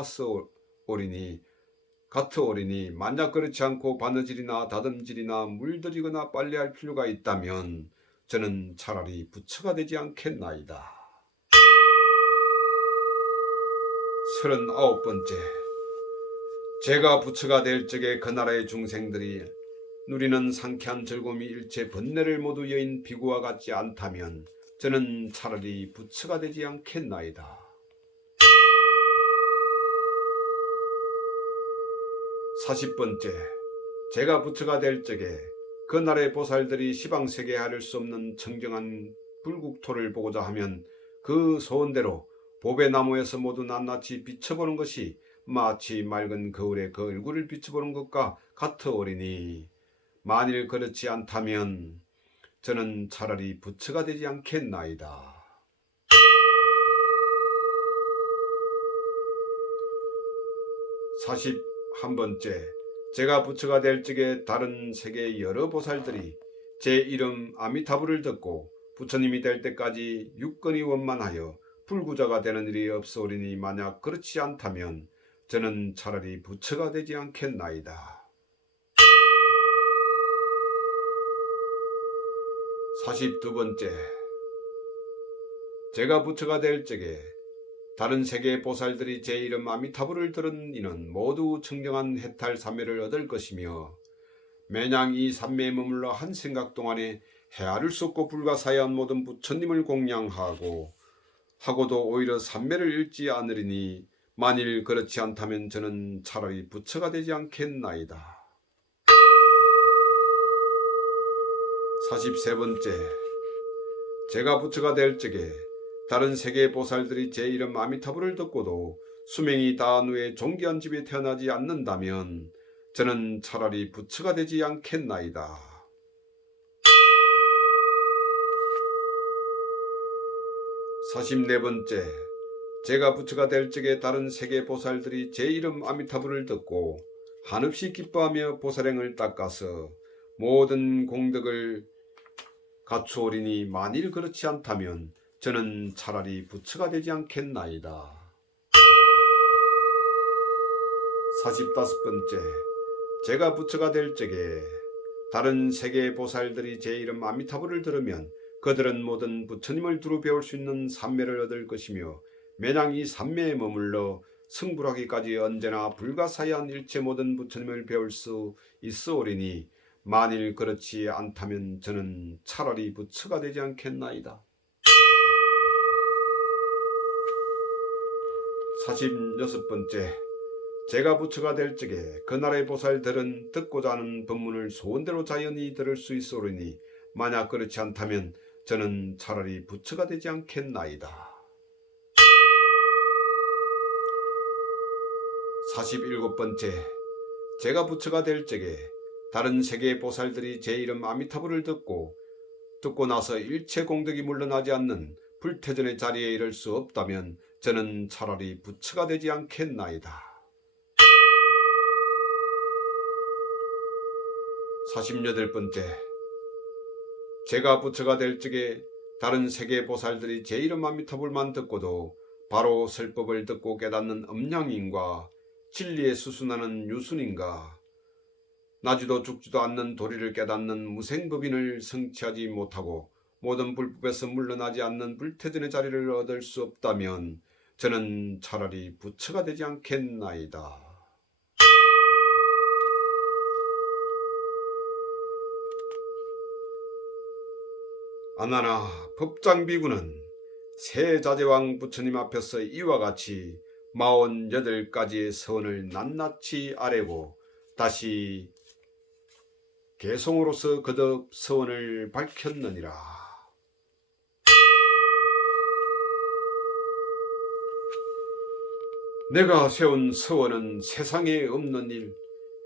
같으오리니 만약 그렇지 않고 바느질이나 다듬질이나 물들이거나 빨래할 필요가 있다면 저는 차라리 부처가 되지 않겠나이다. 39번째, 제가 부처가 될 적에 그 나라의 중생들이 누리는 상쾌한 즐거움이 일체 번뇌를 모두 여인 비구와 같지 않다면 저는 차라리 부처가 되지 않겠나이다. 40번째, 제가 부처가 될 적에 그 나라의 보살들이 시방세계에 헤아릴 수 없는 청정한 불국토를 보고자 하면 그 소원대로 보배나무에서 모두 낱낱이 비춰보는 것이 마치 맑은 거울에 그 얼굴을 비춰보는 것과 같으오리니 만일 그렇지 않다면 저는 차라리 부처가 되지 않겠나이다. 41번째, 제가 부처가 될 적에 다른 세계의 여러 보살들이 제 이름 아미타불을 듣고 부처님이 될 때까지 육건이 원만하여 불구자가 되는 일이 없으오리니 만약 그렇지 않다면 저는 차라리 부처가 되지 않겠나이다. 42번째, 제가 부처가 될 적에 다른 세계의 보살들이 제 이름 아미타불을 들은 이는 모두 청정한 해탈 삼매를 얻을 것이며 매냥 이 삼매에 머물러 한 생각 동안에 헤아릴 수 없고 불가사의한 모든 부처님을 하고도 오히려 삼매를 잃지 않으리니 만일 그렇지 않다면 저는 차라리 부처가 되지 않겠나이다. 43번째, 제가 부처가 될 적에 다른 세계의 보살들이 제 이름 아미타불을 듣고도 수명이 다한 후에 존귀한 집에 태어나지 않는다면 저는 차라리 부처가 되지 않겠나이다. 44번째, 제가 부처가 될 적에 다른 세계 보살들이 제 이름 아미타불을 듣고 한없이 기뻐하며 보살행을 닦아서 모든 공덕을 갖추오리니 만일 그렇지 않다면 저는 차라리 부처가 되지 않겠나이다. 45번째, 제가 부처가 될 적에 다른 세계의 보살들이 제 이름 아미타불을 들으면 그들은 모든 부처님을 두루 배울 수 있는 삼매를 얻을 것이며 매냥 이 삼매에 머물러 승불하기까지 언제나 불가사의한 일체 모든 부처님을 배울 수 있으오리니 만일 그렇지 않다면 저는 차라리 부처가 되지 않겠나이다. 46번째. 제가 부처가 될 적에 그날의 보살들은 듣고자 하는 법문을 소원대로 자연히 들을 수 있으리니 만약 그렇지 않다면 저는 차라리 부처가 되지 않겠나이다. 47번째. 제가 부처가 될 적에 다른 세계의 보살들이 제 이름 아미타불을 듣고 나서 일체 공덕이 물러나지 않는 불태전의 자리에 이를 수 없다면 저는 차라리 부처가 되지 않겠나이다. 48번째. 제가 부처가 될 적에 다른 세계의 보살들이 제 이름 아미타불만 듣고도 바로 설법을 듣고 깨닫는 음량인과 진리에 수순하는 유순인가 나지도 죽지도 않는 도리를 깨닫는 무생법인을 성취하지 못하고 모든 불법에서 물러나지 않는 불태전의 자리를 얻을 수 없다면 저는 차라리 부처가 되지 않겠나이다. 아나나 법장비구는 세자재왕 부처님 앞에서 이와 같이 48가지의 서원을 낱낱이 아뢰고 다시 개송으로서 거듭 서원을 밝혔느니라. 내가 세운 서원은 세상에 없는 일,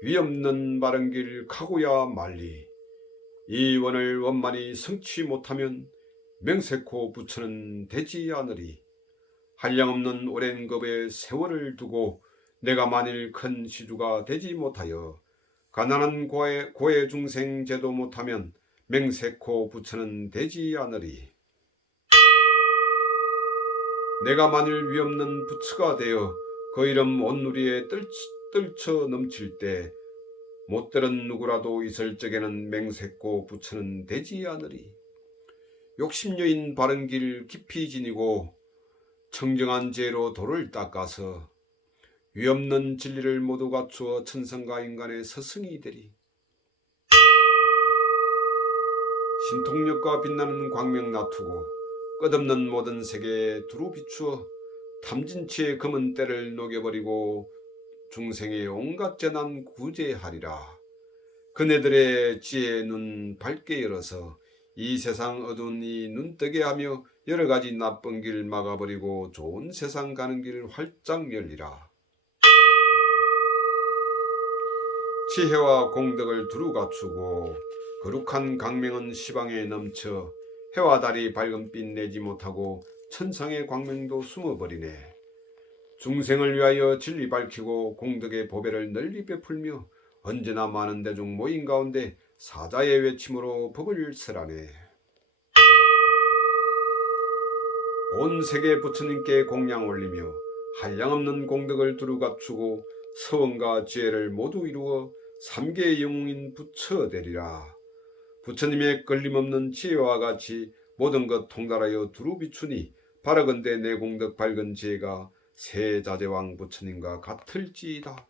위없는 바른 길 가고야 말리. 이 원을 원만히 성취 못하면 명세코 부처는 되지 않으리. 한량없는 오랜 겁에 세월을 두고 내가 만일 큰 시주가 되지 못하여 가난한 고해 중생 제도 못하면 맹세코 부처는 되지 않으리. 내가 만일 위없는 부처가 되어 그 이름 온누리에 떨쳐 넘칠 때 못 들은 누구라도 있을 적에는 맹세코 부처는 되지 않으리. 욕심여인 바른 길 깊이 지니고 청정한 죄로 도를 닦아서 위없는 진리를 모두 갖추어 천성과 인간의 스승이 되리. 신통력과 빛나는 광명 놔두고 끝없는 모든 세계에 두루 비추어 탐진치의 검은 때를 녹여버리고 중생의 온갖 재난 구제하리라. 그네들의 지혜의 눈 밝게 열어서 이 세상 어두운 이 눈뜨게 하며 여러 가지 나쁜 길 막아버리고 좋은 세상 가는 길 활짝 열리라. 지혜와 공덕을 두루 갖추고 거룩한 강명은 시방에 넘쳐 해와 달이 밝은 빛 내지 못하고 천상의 광명도 숨어버리네. 중생을 위하여 진리 밝히고 공덕의 보배를 널리 베풀며 언제나 많은 대중 모임 가운데 사자의 외침으로 법을 설하네. 온 세계 부처님께 공양 올리며 한량없는 공덕을 두루 갖추고 서원과 지혜를 모두 이루어 삼계의 영웅인 부처 되리라. 부처님의 끊임없는 지혜와 같이 모든 것 통달하여 두루 비추니 바라건대 내 공덕 밝은 지혜가 세자재왕 부처님과 같을지이다.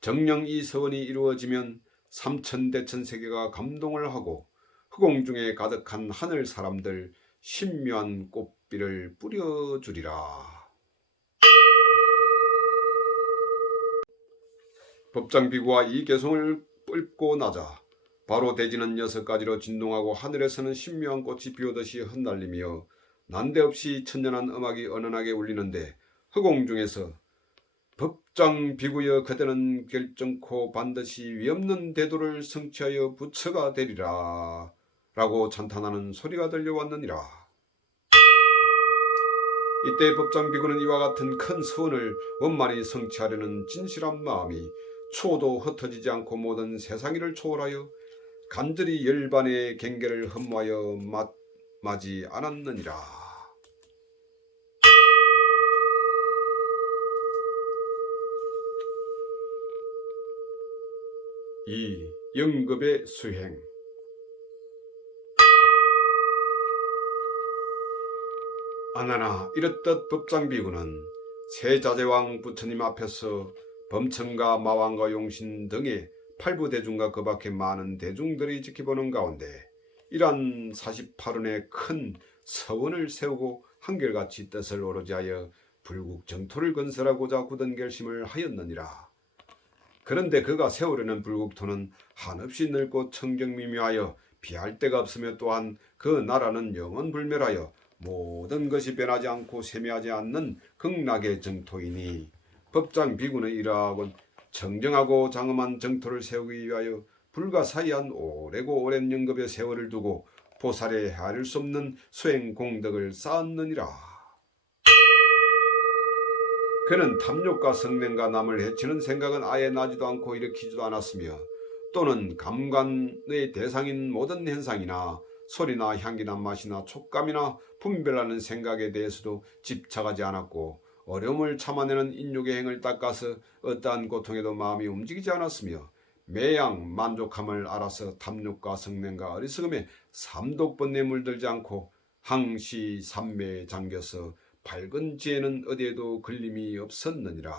정녕 이 서원이 이루어지면 삼천대천세계가 감동을 하고 흑공중에 가득한 하늘 사람들 신묘한 꽃비를 뿌려주리라. 법장비구와 이 개송을 읊고 나자 바로 대지는 6가지로 진동하고 하늘에서는 신묘한 꽃이 피우듯이 흩날리며 난데없이 천연한 음악이 은은하게 울리는데 흑공중에서 법장비구여 그대는 결정코 반드시 위없는 대도를 성취하여 부처가 되리라 라고 찬탄하는 소리가 들려왔느니라. 이때 법장비구는 이와 같은 큰 서원을 원만히 성취하려는 진실한 마음이 초도 흩어지지 않고 모든 세상일을 초월하여 간절히 열반의 경계를 흠모하여 맞지 않았느니라. 이 영급의 수행. 아나나 이렇듯 법장비구는 세자재왕 부처님 앞에서 범천과 마왕과 용신 등의 팔부대중과 그 밖에 많은 대중들이 지켜보는 가운데 이러한 48원의 큰 서원을 세우고 한결같이 뜻을 오로지하여 불국 정토를 건설하고자 굳은 결심을 하였느니라. 그런데 그가 세우려는 불국토는 한없이 넓고 청정미묘하여 비할 데가 없으며 또한 그 나라는 영원불멸하여 모든 것이 변하지 않고 쇠매하지 않는 극락의 정토이니 법장 비구는 이러하고 청정하고 장엄한 정토를 세우기 위하여 불가사의한 오래고 오랜 영겁의 세월을 두고 보살에 헤아릴 수 없는 수행 공덕을 쌓았느니라. 그는 탐욕과 성냄과 남을 해치는 생각은 아예 나지도 않고 일으키지도 않았으며 또는 감관의 대상인 모든 현상이나 소리나 향기나 맛이나 촉감이나 분별하는 생각에 대해서도 집착하지 않았고 어려움을 참아내는 인욕의 행을 닦아서 어떠한 고통에도 마음이 움직이지 않았으며 매양 만족함을 알아서 탐욕과 성냄과 어리석음에 삼독번뇌에 물들지 않고 항시 삼매에 잠겨서 밝은 지혜는 어디에도 걸림이 없었느니라.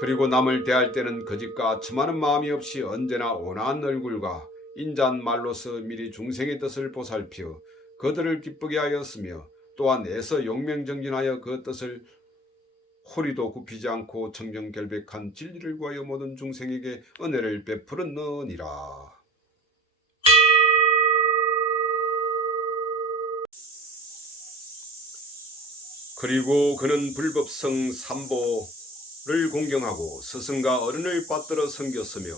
그리고 남을 대할 때는 거짓과 첨하는 마음이 없이 언제나 온화한 얼굴과 인자한 말로서 미리 중생의 뜻을 보살피어 그들을 기쁘게 하였으며 또한 애써 용맹정진하여 그 뜻을 호리도 굽히지 않고 청정결백한 진리를 구하여 모든 중생에게 은혜를 베풀었느니라. 그리고 그는 불법성 삼보를 공경하고 스승과 어른을 받들어 섬겼으며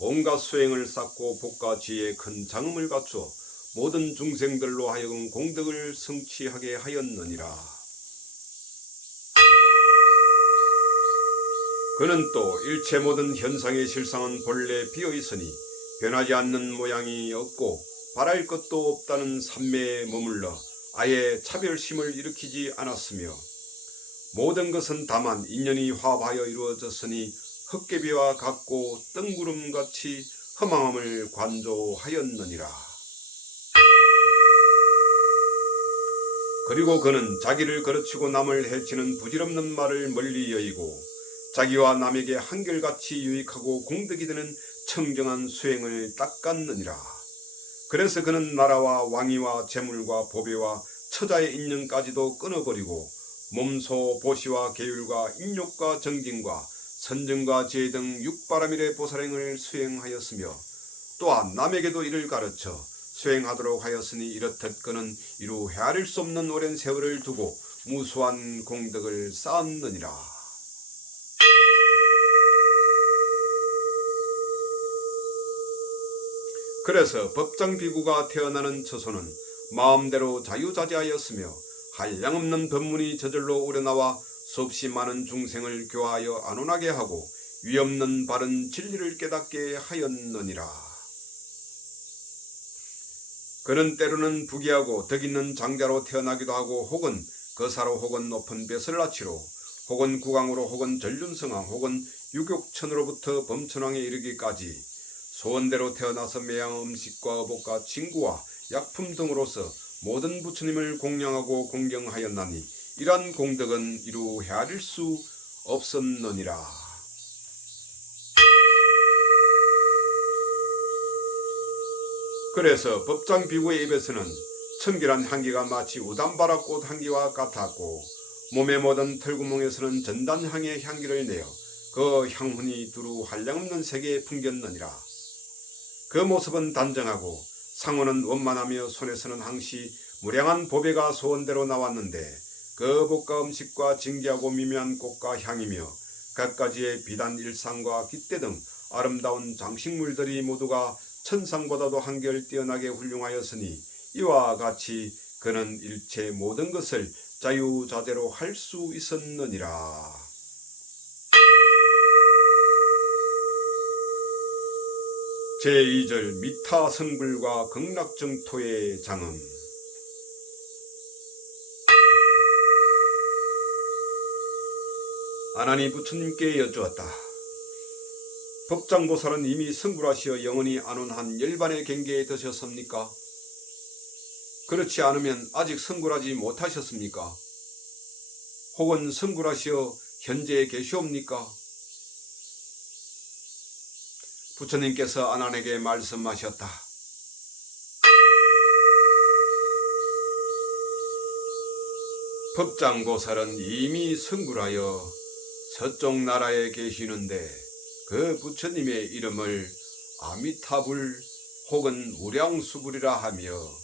온갖 수행을 쌓고 복과 지혜에 큰 장엄을 갖추어 모든 중생들로 하여금 공덕을 성취하게 하였느니라. 그는 또 일체 모든 현상의 실상은 본래 비어있으니 변하지 않는 모양이 없고 바랄 것도 없다는 삼매에 머물러 아예 차별심을 일으키지 않았으며 모든 것은 다만 인연이 화합하여 이루어졌으니 헛개비와 같고 뜬구름같이 허망함을 관조하였느니라. 그리고 그는 자기를 거르치고 남을 해치는 부질없는 말을 멀리 여의고 자기와 남에게 한결같이 유익하고 공덕이 되는 청정한 수행을 닦았느니라. 그래서 그는 나라와 왕위와 재물과 보배와 처자의 인연까지도 끊어버리고 몸소 보시와 계율과 인욕과 정진과 선정과 지혜 등 육바라밀의 보살행을 수행하였으며 또한 남에게도 이를 가르쳐 수행하도록 하였으니 이렇듯 그는 이루 헤아릴 수 없는 오랜 세월을 두고 무수한 공덕을 쌓았느니라. 그래서 법장 비구가 태어나는 처소는 마음대로 자유자재하였으며 한량없는 법문이 저절로 우러나와 수없이 많은 중생을 교화하여 안온하게 하고 위없는 바른 진리를 깨닫게 하였느니라. 그는 때로는 부귀하고 덕있는 장자로 태어나기도 하고 혹은 거사로 혹은 높은 벼슬라치로 혹은 국왕으로 혹은 전륜성왕 혹은 유격천으로부터 범천왕에 이르기까지 소원대로 태어나서 매양 음식과 어복과 친구와 약품 등으로서 모든 부처님을 공양하고 공경하였나니 이러한 공덕은 이루 헤아릴 수 없었느니라. 그래서 법장 비구의 입에서는 청결한 향기가 마치 우담바라꽃 향기와 같았고 몸의 모든 털구멍에서는 전단향의 향기를 내어 그 향훈이 두루 한량없는 세계에 풍겼느니라. 그 모습은 단정하고 상호는 원만하며 손에서는 항시 무량한 보배가 소원대로 나왔는데 그 복과 음식과 진귀하고 미묘한 꽃과 향이며 갖가지의 비단 일상과 깃대 등 아름다운 장식물들이 모두가 천상보다도 한결 뛰어나게 훌륭하였으니 이와 같이 그는 일체 모든 것을 자유자재로 할 수 있었느니라. 제2절 미타 성불과 극락정토의 장엄. 아난이 부처님께 여쭈었다. 법장보살은 이미 성불하시어 영원히 안온한 열반의 경계에 드셨습니까? 그렇지 않으면 아직 성불하지 못하셨습니까? 혹은 성불하시어 현재 계시옵니까? 부처님께서 아난에게 말씀하셨다. 법장보살은 이미 성불하여 서쪽 나라에 계시는데 그 부처님의 이름을 아미타불 혹은 무량수불이라 하며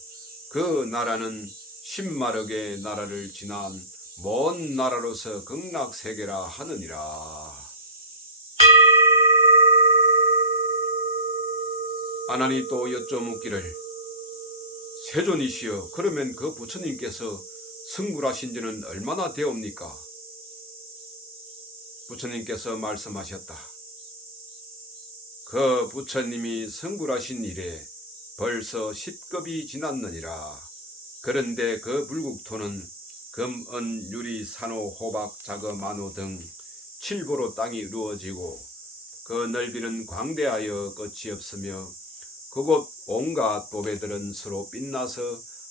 그 나라는 10만억의 나라를 지난 먼 나라로서 극락세계라 하느니라. 아난이 또 여쭤묻기를 세존이시여, 그러면 그 부처님께서 성불하신 지는 얼마나 되옵니까? 부처님께서 말씀하셨다. 그 부처님이 성불하신 이래 벌써 10급이 지났느니라. 그런데 그 불국토는 금, 은, 유리, 산호, 호박, 자거, 만호 등 7보로 땅이 이루어지고 그 넓이는 광대하여 끝이 없으며 그곳 온갖 보배들은 서로 빛나서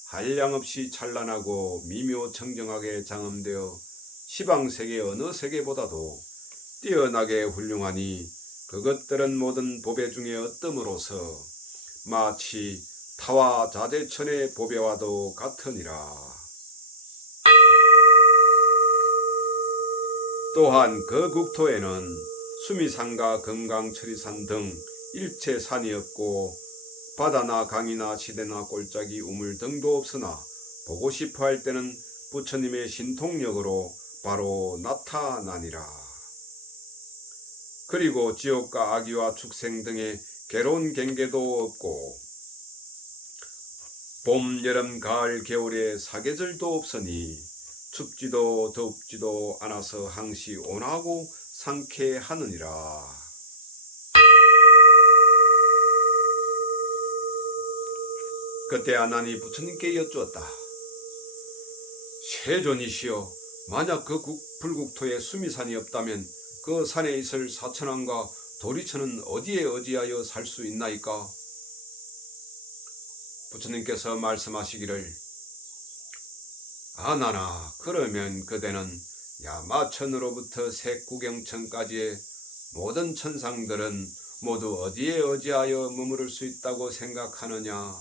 한량없이 찬란하고 미묘청정하게 장엄되어 시방세계 어느 세계보다도 뛰어나게 훌륭하니 그것들은 모든 보배 중에 어뜸으로서 마치 타와 자재천의 보배와도 같으니라. 또한 그 국토에는 수미산과 금강, 천리산 등 일체 산이 없고 바다나 강이나 시대나 골짜기 우물 등도 없으나 보고 싶어 할 때는 부처님의 신통력으로 바로 나타나니라. 그리고 지옥과 악귀와 축생 등의 괴로운 경계도 없고 봄, 여름, 가을, 겨울에 사계절도 없으니 춥지도 덥지도 않아서 항시 온화하고 상쾌하느니라. 그때 아난이 부처님께 여쭈었다. 세존이시여, 만약 그 불국토에 수미산이 없다면 그 산에 있을 사천왕과 도리천은 어디에 어찌하여 살 수 있나이까? 부처님께서 말씀하시기를 아나나, 그러면 그대는 야마천으로부터 색구경천까지의 모든 천상들은 모두 어디에 어찌하여 머무를 수 있다고 생각하느냐?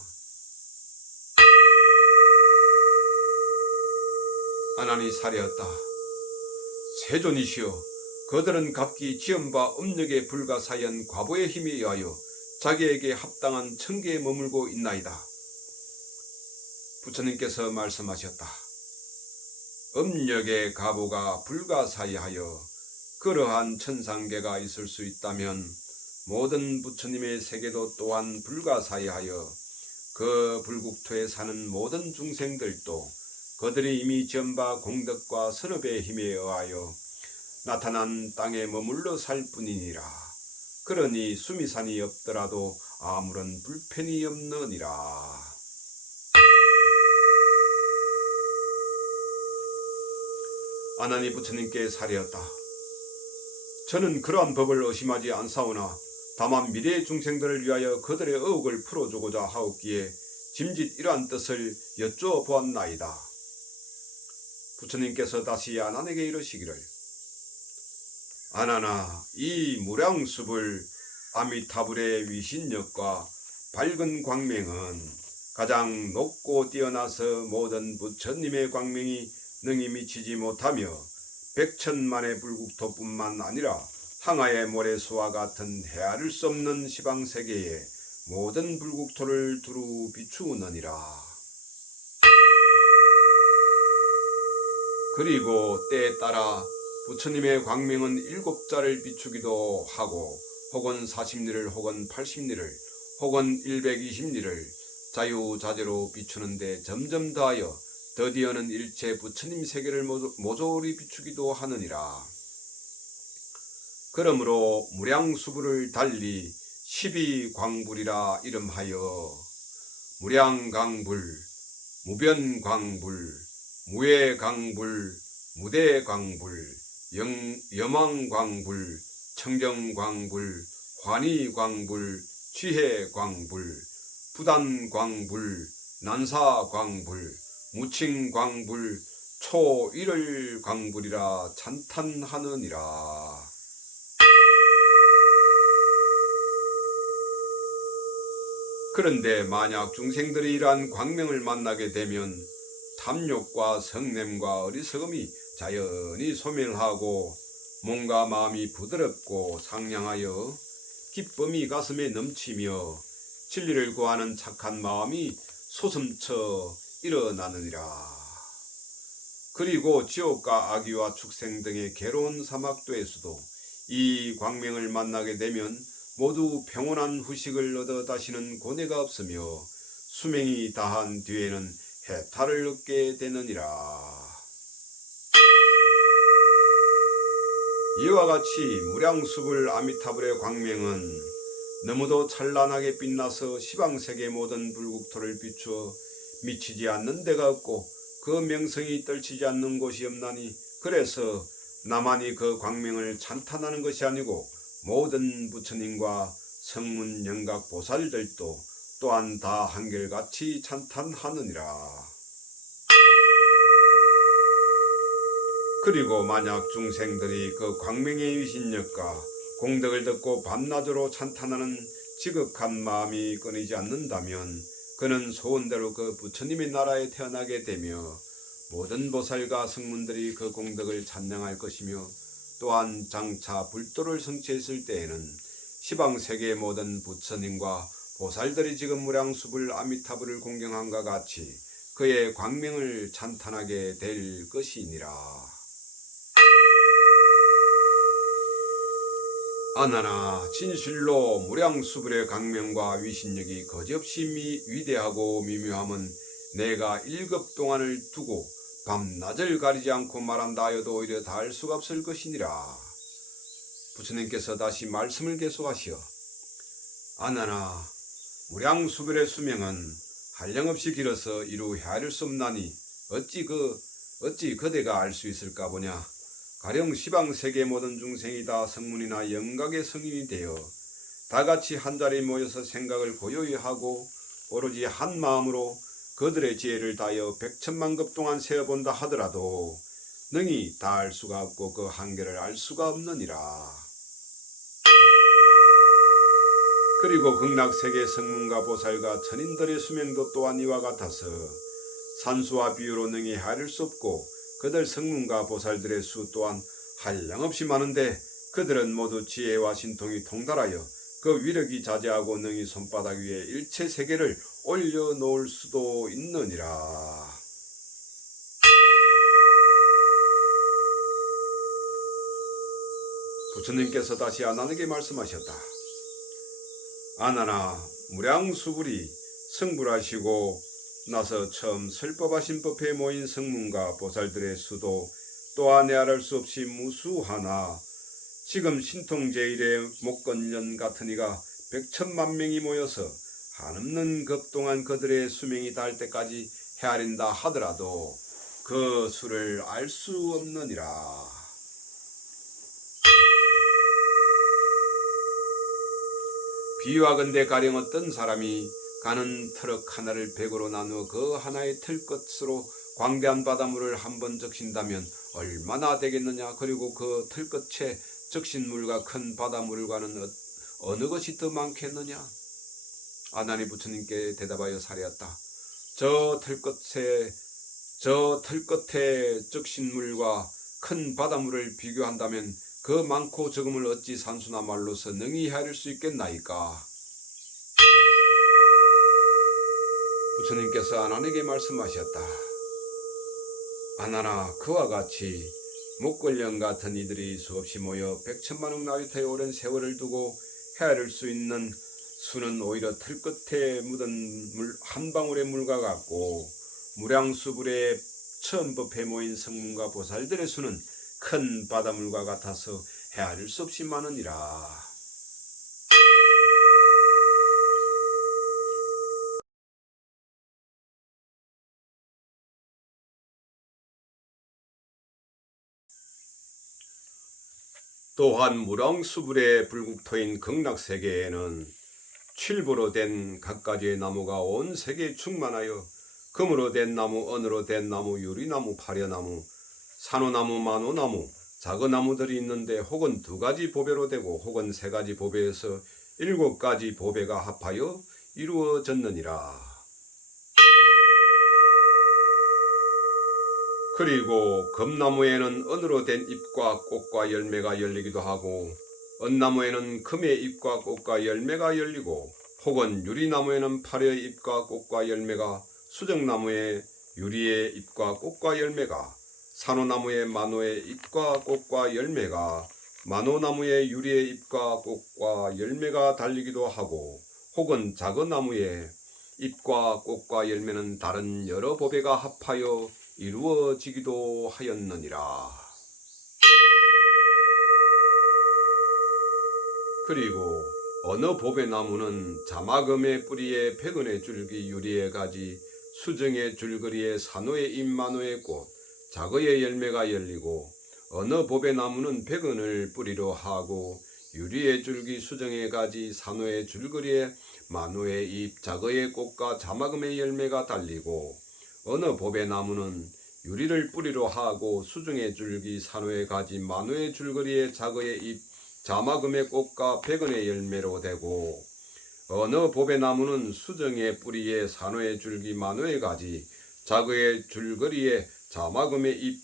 아난이 사려었다. 세존이시여, 그들은 각기 지엄과 음력에 불가사의한 과보의 힘에 의하여 자기에게 합당한 천계에 머물고 있나이다. 부처님께서 말씀하셨다. 음력의 가보가 불가사의하여 그러한 천상계가 있을 수 있다면 모든 부처님의 세계도 또한 불가사의하여 그 불국토에 사는 모든 중생들도 그들이 이미 지엄바 공덕과 선업의 힘에 의하여 나타난 땅에 머물러 살 뿐이니라. 그러니 수미산이 없더라도 아무런 불편이 없느니라. 아난이 부처님께 사려었다. 저는 그러한 법을 의심하지 않사오나 다만 미래의 중생들을 위하여 그들의 의혹을 풀어주고자 하옵기에 짐짓 이러한 뜻을 여쭈어보았나이다. 부처님께서 다시 아난에게 이르시기를 아나나, 이 무량수불 아미타불의 위신력과 밝은 광명은 가장 높고 뛰어나서 모든 부처님의 광명이 능히 미치지 못하며 백천만의 불국토뿐만 아니라 항아의 모래수와 같은 헤아릴 수 없는 시방세계에 모든 불국토를 두루 비추느니라. 그리고 때에 따라 부처님의 광명은 7자를 비추기도 하고 혹은 40리를 혹은 80리를 혹은 120리를 자유자재로 비추는데 점점 더하여 드디어는 일체 부처님 세계를 모조리 비추기도 하느니라. 그러므로 무량수불을 달리 12광불이라 이름하여 무량광불, 무변광불, 무해광불, 무대광불, 염왕광불, 청정광불, 환희광불, 취해광불, 부단광불, 난사광불, 무칭광불, 초일을 광불이라 찬탄하느니라. 그런데 만약 중생들이 이러한 광명을 만나게 되면 탐욕과 성냄과 어리석음이 자연히 소멸하고 몸과 마음이 부드럽고 상냥하여 기쁨이 가슴에 넘치며 진리를 구하는 착한 마음이 솟음쳐 일어나느니라. 그리고 지옥과 악귀와 축생 등의 괴로운 사막도에서도 이 광명을 만나게 되면 모두 평온한 후식을 얻어 다시는 고뇌가 없으며 수명이 다한 뒤에는 해탈을 얻게 되느니라. 이와 같이 무량수불 아미타불의 광명은 너무도 찬란하게 빛나서 시방세계 모든 불국토를 비추어 미치지 않는 데가 없고 그 명성이 떨치지 않는 곳이 없나니, 그래서 나만이 그 광명을 찬탄하는 것이 아니고 모든 부처님과 성문 영각 보살들도 또한 다 한결같이 찬탄하느니라. 그리고 만약 중생들이 그 광명의 위신력과 공덕을 듣고 밤낮으로 찬탄하는 지극한 마음이 끊이지 않는다면 그는 소원대로 그 부처님의 나라에 태어나게 되며 모든 보살과 성문들이 그 공덕을 찬양할 것이며, 또한 장차 불도를 성취했을 때에는 시방세계의 모든 부처님과 보살들이 지금 무량수불 아미타불을 공경함과 같이 그의 광명을 찬탄하게 될 것이니라. 아나나 진실로 무량수불의 광명과 위신력이 거지없이 위대하고 미묘함은 내가 1급 동안을 두고 밤낮을 가리지 않고 말한다 하여도 오히려 다할 수가 없을 것이니라. 부처님께서 다시 말씀을 계속하시어 아나나 무량수불의 수명은 한량없이 길어서 이루 헤아릴 수 없나니 어찌 그대가 알 수 있을까 보냐. 가령 시방세계 모든 중생이 다 성문이나 영각의 성인이 되어 다같이 한자리에 모여서 생각을 고요히 하고 오로지 한 마음으로 그들의 지혜를 다하여 백천만급 동안 세어본다 하더라도 능히 다 알 수가 없고 그 한계를 알 수가 없느니라. 그리고 극락세계 성문과 보살과 천인들의 수명도 또한 이와 같아서 산수와 비유로 능히 헤아릴 수 없고, 그들 성문과 보살들의 수 또한 한량없이 많은데 그들은 모두 지혜와 신통이 통달하여 그 위력이 자제하고 능히 손바닥 위에 일체 세계를 올려놓을 수도 있느니라. 부처님께서 다시 아난에게 말씀하셨다. 아나나 무량수불이 성불하시고 나서 처음 설법하신 법회에 모인 성문과 보살들의 수도 또한 헤아릴 수 없이 무수하나, 지금 신통제일의 목건년 같은 이가 100천만 명이 모여서 한없는 급 동안 그들의 수명이 닿을 때까지 헤아린다 하더라도 그 수를 알 수 없느니라. 비유하건대 가령 어떤 사람이 가는 트럭 하나를 100으로 나누어 그 하나의 틀 끝으로 광대한 바닷물을 한 번 적신다면 얼마나 되겠느냐. 그리고 그 틀 끝에 적신 물과 큰 바닷물과는 어느 것이 더 많겠느냐. 아난이 부처님께 대답하여 사례했다. 저 틀 끝에 적신 물과 큰 바닷물을 비교한다면 그 많고 적음을 어찌 산수나 말로서 능히 헤아릴 수 있겠나이까. 부처님께서 아난에게 말씀하셨다. 아나나 그와 같이 목걸령 같은 이들이 수없이 모여 100천만억 나위터에 오랜 세월을 두고 헤아릴 수 있는 수는 오히려 틀 끝에 묻은 물 한 방울의 물과 같고, 무량수불의 처음 법에 모인 성문과 보살들의 수는 큰 바닷물과 같아서 헤아릴 수 없이 많으니라. 또한 무량수불의 불국토인 극락세계에는 칠보로 된 갖가지의 나무가 온 세계에 충만하여 금으로 된 나무, 은으로 된 나무, 유리나무, 파려나무, 산호나무, 만호나무, 작은 나무들이 있는데 혹은 2가지 보배로 되고 혹은 3가지 보배에서 7가지 보배가 합하여 이루어졌느니라. 그리고 금나무에는 은으로 된 잎과 꽃과 열매가 열리기도 하고 은나무에는 금의 잎과 꽃과 열매가 열리고 혹은 유리나무에는 파려의 잎과 꽃과 열매가 수정나무에 유리의 잎과 꽃과 열매가 산호나무에 만호의 잎과 꽃과 열매가 만호나무에 유리의 잎과 꽃과 열매가 달리기도 하고 혹은 작은 나무에 잎과 꽃과 열매는 다른 여러 보배가 합하여 이루어지기도 하였느니라. 그리고 어느 보배나무는 자마금의 뿌리에 백은의 줄기 유리의 가지 수정의 줄거리에 산호의 잎 만호의 꽃 작의 열매가 열리고 어느 보배나무는 백은을 뿌리로 하고 유리의 줄기 수정의 가지 산호의 줄거리에 만호의 잎 작의 꽃과 자마금의 열매가 달리고 어느 보배나무는 유리를 뿌리로 하고 수정의 줄기 산호의 가지 만호의 줄거리에 작의 잎 자마금의 꽃과 백은의 열매로 되고 어느 보배나무는 수정의 뿌리에 산호의 줄기 만호의 가지 작의 줄거리에 자마금의 잎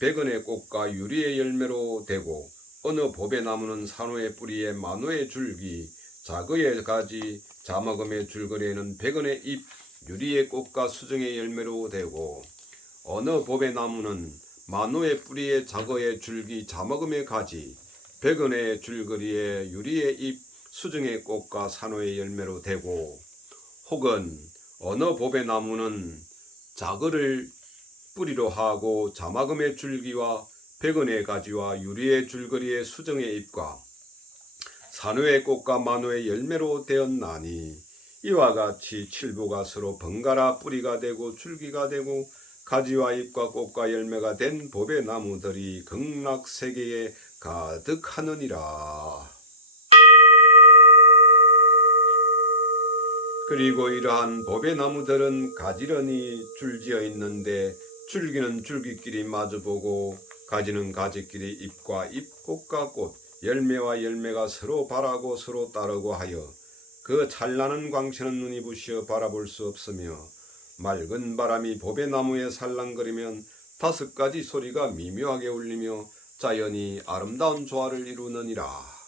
백은의 꽃과 유리의 열매로 되고 어느 보배나무는 산호의 뿌리에 만호의 줄기 작의 가지 자마금의 줄거리에는 백은의 잎 유리의 꽃과 수정의 열매로 되고 어느 보배나무는 만호의 뿌리에 작의 줄기 자마금의 가지 백은의 줄거리에 유리의 잎 수정의 꽃과 산호의 열매로 되고 혹은 어느 보배나무는 작을 뿌리로 하고 자마금의 줄기와 백은의 가지와 유리의 줄거리에 수정의 잎과 산호의 꽃과 만호의 열매로 되었나니 이와 같이 칠부가 서로 번갈아 뿌리가 되고 줄기가 되고 가지와 잎과 꽃과 열매가 된 보배나무들이 극락세계에 가득하느니라. 그리고 이러한 보배나무들은 가지런히 줄지어 있는데 줄기는 줄기끼리 마주보고 가지는 가지끼리 잎과 잎, 꽃과 꽃, 열매와 열매가 서로 바라고 서로 따르고 하여 그 찬란한 광채는 눈이 부시어 바라볼 수 없으며 맑은 바람이 보배나무에 살랑거리면 5가지 소리가 미묘하게 울리며 자연이 아름다운 조화를 이루느니라.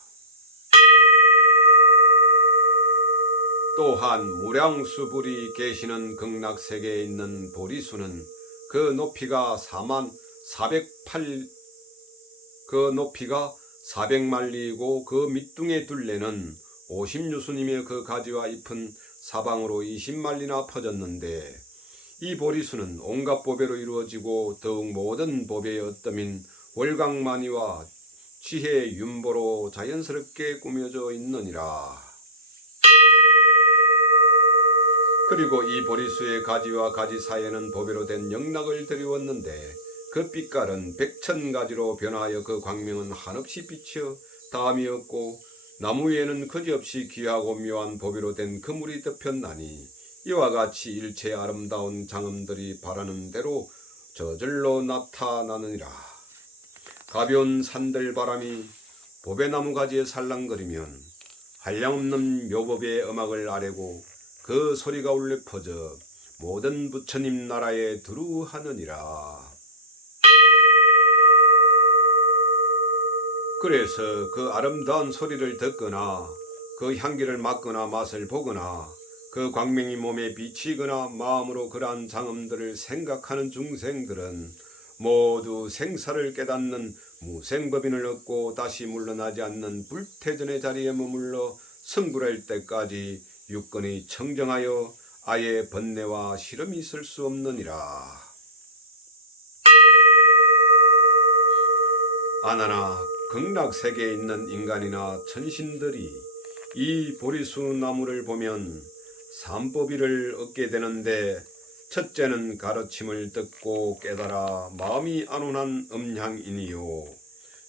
또한 무량수불이 계시는 극락세계에 있는 보리수는 그 높이가 400만리이고 그 밑둥의 둘레는 50유순이며 그 가지와 잎은 사방으로 20만리나 퍼졌는데 이 보리수는 온갖 보배로 이루어지고 더욱 모든 보배의 어떠민 월광만이와 지혜의 윤보로 자연스럽게 꾸며져 있느니라. 그리고 이 보리수의 가지와 가지 사이에는 보배로 된 영락을 들이웠는데 그 빛깔은 100,000가지로 변하여 그 광명은 한없이 비쳐 다함이 없고 나무 위에는 그지없이 귀하고 묘한 보배로 된 그물이 덮였나니 이와 같이 일체의 아름다운 장엄들이 바라는 대로 저절로 나타나느니라. 가벼운 산들바람이 보배나무 가지에 살랑거리면 한량없는 묘법의 음악을 아뢰고 그 소리가 울려 퍼져 모든 부처님 나라에 두루하느니라. 그래서 그 아름다운 소리를 듣거나 그 향기를 맡거나 맛을 보거나 그 광명이 몸에 비치거나 마음으로 그러한 장엄들을 생각하는 중생들은 모두 생사를 깨닫는 무생법인을 얻고 다시 물러나지 않는 불태전의 자리에 머물러 성불할 때까지 육건이 청정하여 아예 번뇌와 시름이 있을 수 없느니라. 아나나 극락세계에 있는 인간이나 천신들이 이 보리수 나무를 보면 삼법의를 얻게 되는데 첫째는 가르침을 듣고 깨달아 마음이 안온한 음향이니요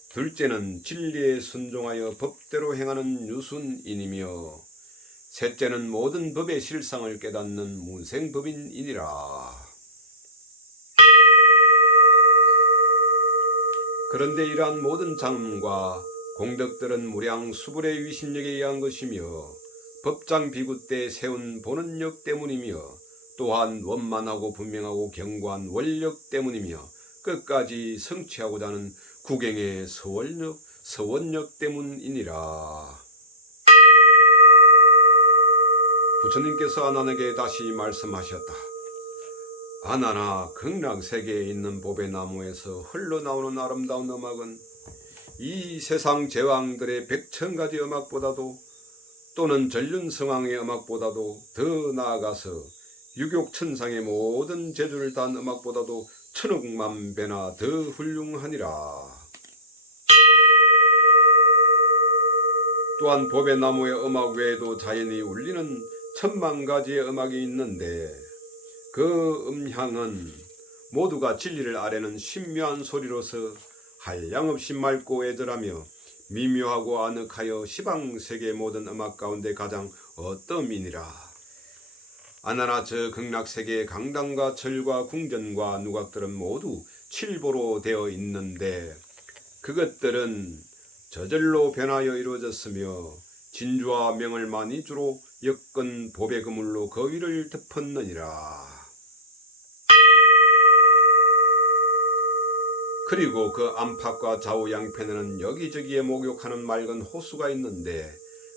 둘째는 진리에 순종하여 법대로 행하는 유순인이며 셋째는 모든 법의 실상을 깨닫는 문생법인이니라. 그런데 이러한 모든 장엄과 공덕들은 무량수불의 위신력에 의한 것이며 법장 비구 때 세운 본원력 때문이며 또한 원만하고 분명하고 견고한 원력 때문이며 끝까지 성취하고자 하는 구경의 서원력 때문이니라. 부처님께서 아난에게 다시 말씀하셨다. 아나나, 극락세계에 있는 보배나무에서 흘러나오는 아름다운 음악은 이 세상 제왕들의 100,000가지 음악보다도 또는 전륜성왕의 음악보다도 더 나아가서 유욕천상의 모든 재주를 다한 음악보다도 1000억만 배나 더 훌륭하니라. 또한 보배나무의 음악 외에도 자연히 울리는 10,000,000가지의 음악이 있는데 그 음향은 모두가 진리를 아뢰는 신묘한 소리로서 한량없이 맑고 애절하며 미묘하고 아늑하여 시방세계 모든 음악 가운데 가장 어떠함이니라. 아나나, 저 극락세계의 강당과 절과 궁전과 누각들은 모두 칠보로 되어 있는데 그것들은 저절로 변하여 이루어졌으며 진주와 명을 많이 주로 엮은 보배 그물로 그 위를 덮었느니라. 그리고 그 안팎과 좌우 양편에는 여기저기에 목욕하는 맑은 호수가 있는데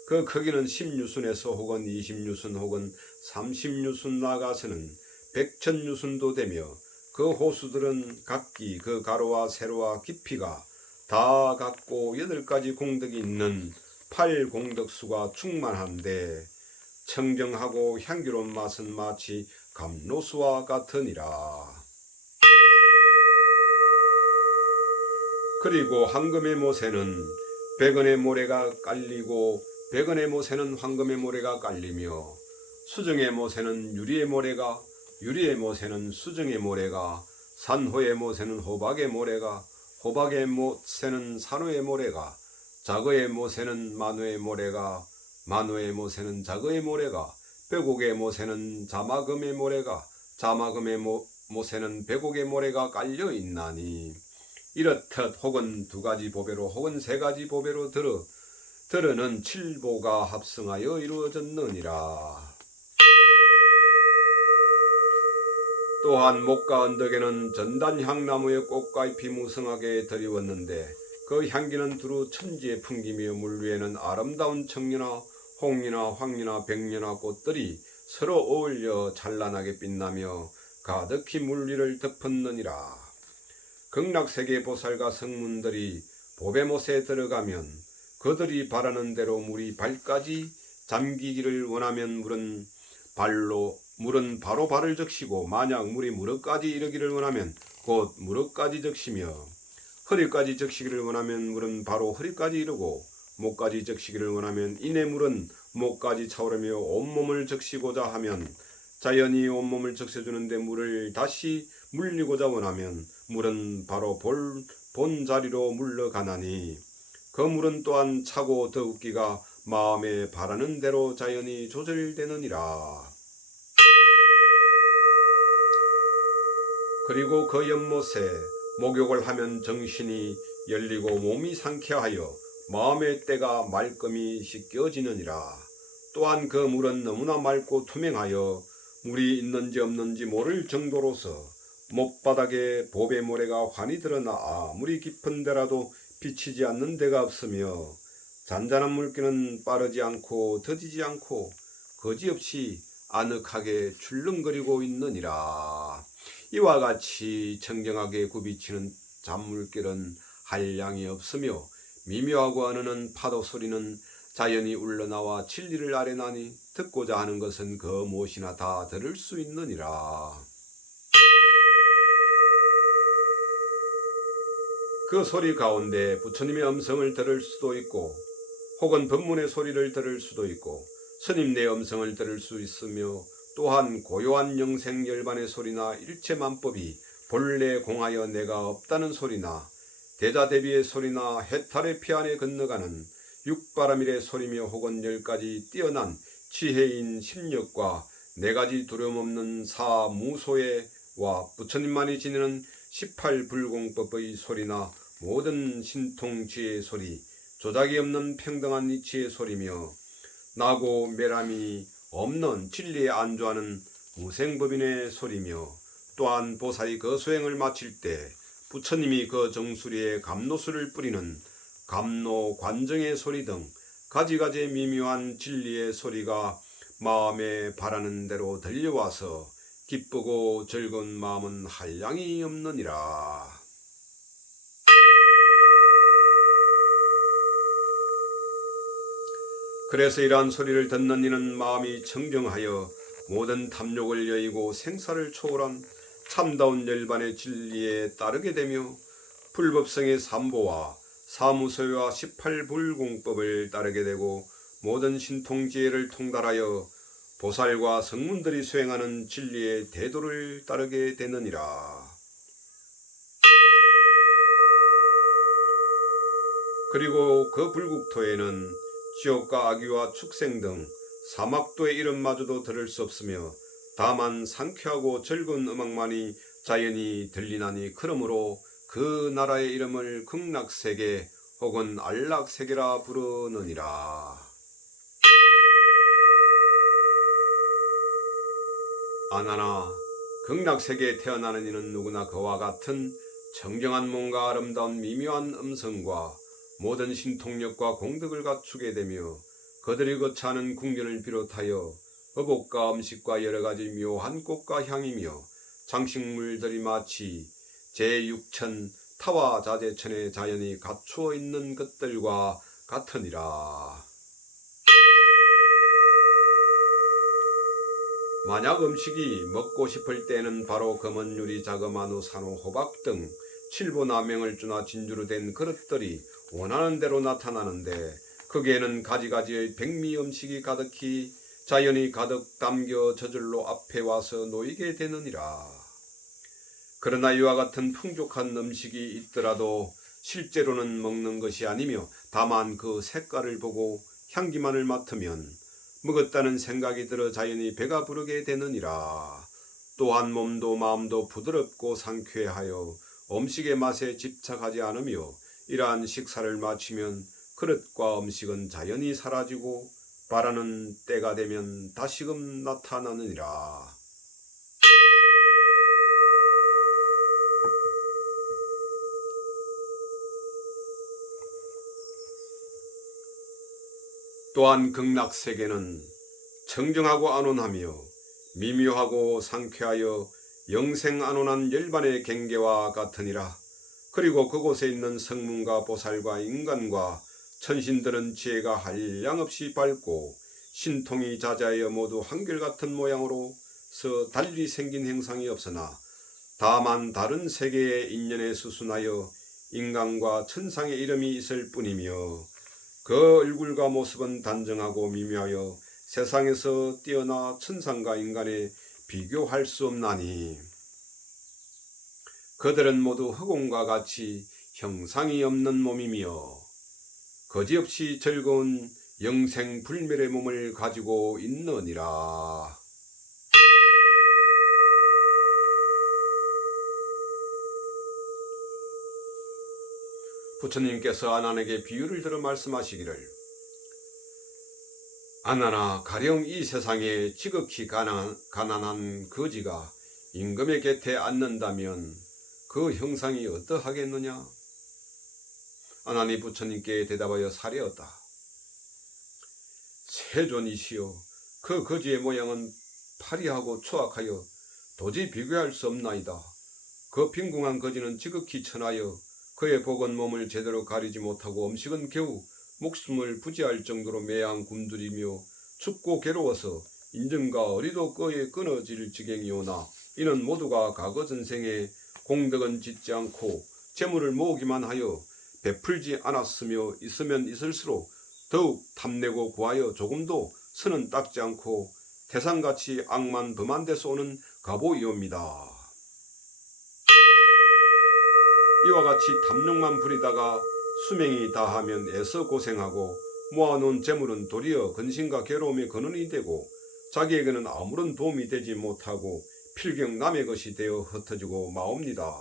그 크기는 10유순에서 혹은 20유순 혹은 30유순 나아가서는 100,000유순도 되며 그 호수들은 각기 그 가로와 세로와 깊이가 다 같고 8가지 공덕이 있는 8공덕수가 충만한데 청정하고 향기로운 맛은 마치 감로수와 같으니라. 그리고 황금의 못에는 100원의 모래가 깔리고 100원의 못에는 황금의 모래가 깔리며 수정의 못에는 유리의 모래가 유리의 못에는 수정의 모래가 산호의 못에는 호박의 모래가 호박의 못에는 산호의 모래가 자거의 못에는 만호의 모래가 만호의 못에는 자거의 모래가 백옥의 못에는 자마금의 모래가 자마금의 못에는 백옥의 모래가 깔려 있나니 이렇듯 혹은 2가지 보배로 혹은 3가지 보배로 들어는 7보가 합성하여 이루어졌느니라. 또한 목가 언덕에는 전단향나무의 꽃과 잎이 무성하게 들이웠는데 그 향기는 두루 천지에 풍기며 물 위에는 아름다운 청류나 홍리나 황리나 백리나 꽃들이 서로 어울려 찬란하게 빛나며 가득히 물 위를 덮었느니라. 극락세계 보살과 성문들이 보배못에 들어가면 그들이 바라는 대로 물이 발까지 잠기기를 원하면 물은 바로 발을 적시고 만약 물이 무릎까지 이르기를 원하면 곧 무릎까지 적시며 허리까지 적시기를 원하면 물은 바로 허리까지 이르고 목까지 적시기를 원하면 이내 물은 목까지 차오르며 온몸을 적시고자 하면 자연히 온몸을 적셔주는데 물을 다시 물리고자 원하면 물은 바로 본 자리로 물러가나니 그 물은 또한 차고 더욱기가 마음에 바라는 대로 자연히 조절되느니라. 그리고 그 연못에 목욕을 하면 정신이 열리고 몸이 상쾌하여 마음의 때가 말끔히 씻겨지느니라. 또한 그 물은 너무나 맑고 투명하여 물이 있는지 없는지 모를 정도로서 못바닥에 보배모래가 환히 드러나 물이 깊은 데라도 비치지 않는 데가 없으며 잔잔한 물기는 빠르지 않고 더디지 않고 거지없이 아늑하게 출렁거리고 있느니라. 이와 같이 청정하게 굽이치는 잔물길은 한량이 없으며 미묘하고 은은한 파도 소리는 자연히 울러나와 진리를 아뢰나니 듣고자 하는 것은 그 무엇이나 다 들을 수 있느니라. 그 소리 가운데 부처님의 음성을 들을 수도 있고 혹은 법문의 소리를 들을 수도 있고 스님네 음성을 들을 수 있으며 또한 고요한 영생열반의 소리나 일체만법이 본래 공하여 내가 없다는 소리나 대자대비의 소리나 해탈의 피 안에 건너가는 육바라밀의 소리며 혹은 10가지 뛰어난 지혜인 심력과 네 가지 두려움 없는 사무소에와 부처님만이 지니는 18불공법의 소리나 모든 신통지혜의 소리, 조작이 없는 평등한 이치의 소리며 나고 매람이 없는 진리에 안주하는 무생법인의 소리며 또한 보살이 그 수행을 마칠 때 부처님이 그 정수리에 감로수를 뿌리는 감로관정의 소리 등 가지가지 미묘한 진리의 소리가 마음에 바라는 대로 들려와서 기쁘고 즐거운 마음은 한량이 없느니라. 그래서 이러한 소리를 듣는 이는 마음이 청정하여 모든 탐욕을 여의고 생사를 초월한 참다운 열반의 진리에 따르게 되며 불법성의 삼보와 사무소와 18불공법을 따르게 되고 모든 신통지혜를 통달하여 보살과 성문들이 수행하는 진리의 대도를 따르게 되느니라. 그리고 그 불국토에는 지옥과 악귀와 축생 등 사막도의 이름마저도 들을 수 없으며 다만 상쾌하고 즐거운 음악만이 자연히 들리나니 그러므로 그 나라의 이름을 극락세계 혹은 안락세계라 부르느니라. 아나나 극락세계에 태어나는 이는 누구나 그와 같은 정정한 몸과 아름다운 미묘한 음성과 모든 신통력과 공덕을 갖추게 되며 그들이 거처하는 궁전을 비롯하여 의복과 음식과 여러가지 묘한 꽃과 향이며 장식물들이 마치 제6천 타와자재천의 자연이 갖추어 있는 것들과 같으니라. 만약 음식이 먹고 싶을 때는 바로 검은 유리, 자그마누, 산호, 호박 등 칠보나명을 주나 진주로 된 그릇들이 원하는 대로 나타나는데 거기에는 가지가지의 백미 음식이 가득히 자연이 가득 담겨 저절로 앞에 와서 놓이게 되느니라. 그러나 이와 같은 풍족한 음식이 있더라도 실제로는 먹는 것이 아니며 다만 그 색깔을 보고 향기만을 맡으면 먹었다는 생각이 들어 자연히 배가 부르게 되느니라. 또한 몸도 마음도 부드럽고 상쾌하여 음식의 맛에 집착하지 않으며 이러한 식사를 마치면 그릇과 음식은 자연히 사라지고 바라는 때가 되면 다시금 나타나느니라. 또한 극락세계는 청정하고 안온하며 미묘하고 상쾌하여 영생안온한 열반의 경계와 같으니라. 그리고 그곳에 있는 성문과 보살과 인간과 천신들은 지혜가 한량없이 밝고 신통이 자자하여 모두 한결같은 모양으로서 달리 생긴 형상이 없으나 다만 다른 세계의 인연에 수순하여 인간과 천상의 이름이 있을 뿐이며 그 얼굴과 모습은 단정하고 미묘하여 세상에서 뛰어나 천상과 인간에 비교할 수 없나니 그들은 모두 흑공과 같이 형상이 없는 몸이며 거지없이 즐거운 영생불멸의 몸을 가지고 있느니라. 부처님께서 아난에게 비유를 들어 말씀하시기를 아나나 가령 이 세상에 지극히 가난한 거지가 임금의 곁에 앉는다면 그 형상이 어떠하겠느냐? 아난이 부처님께 대답하여 사례었다. 세존이시여, 그 거지의 모양은 파리하고 추악하여 도저히 비교할 수 없나이다. 그 빈궁한 거지는 지극히 천하여 그의 복은 몸을 제대로 가리지 못하고 음식은 겨우 목숨을 부지할 정도로 매양 굶주리며 춥고 괴로워서 인정과 어리도 끄에 끊어질 지경이오나 이는 모두가 과거 전생에 공덕은 짓지 않고 재물을 모으기만 하여 베풀지 않았으며 있으면 있을수록 더욱 탐내고 구하여 조금도 선은 닦지 않고 태산같이 악만 범한 데서 오는 가보이옵니다. 이와 같이 탐욕만 부리다가 수명이 다하면 애써 고생하고 모아놓은 재물은 도리어 근심과 괴로움의 근원이 되고 자기에게는 아무런 도움이 되지 못하고 필경 남의 것이 되어 흩어지고 마옵니다.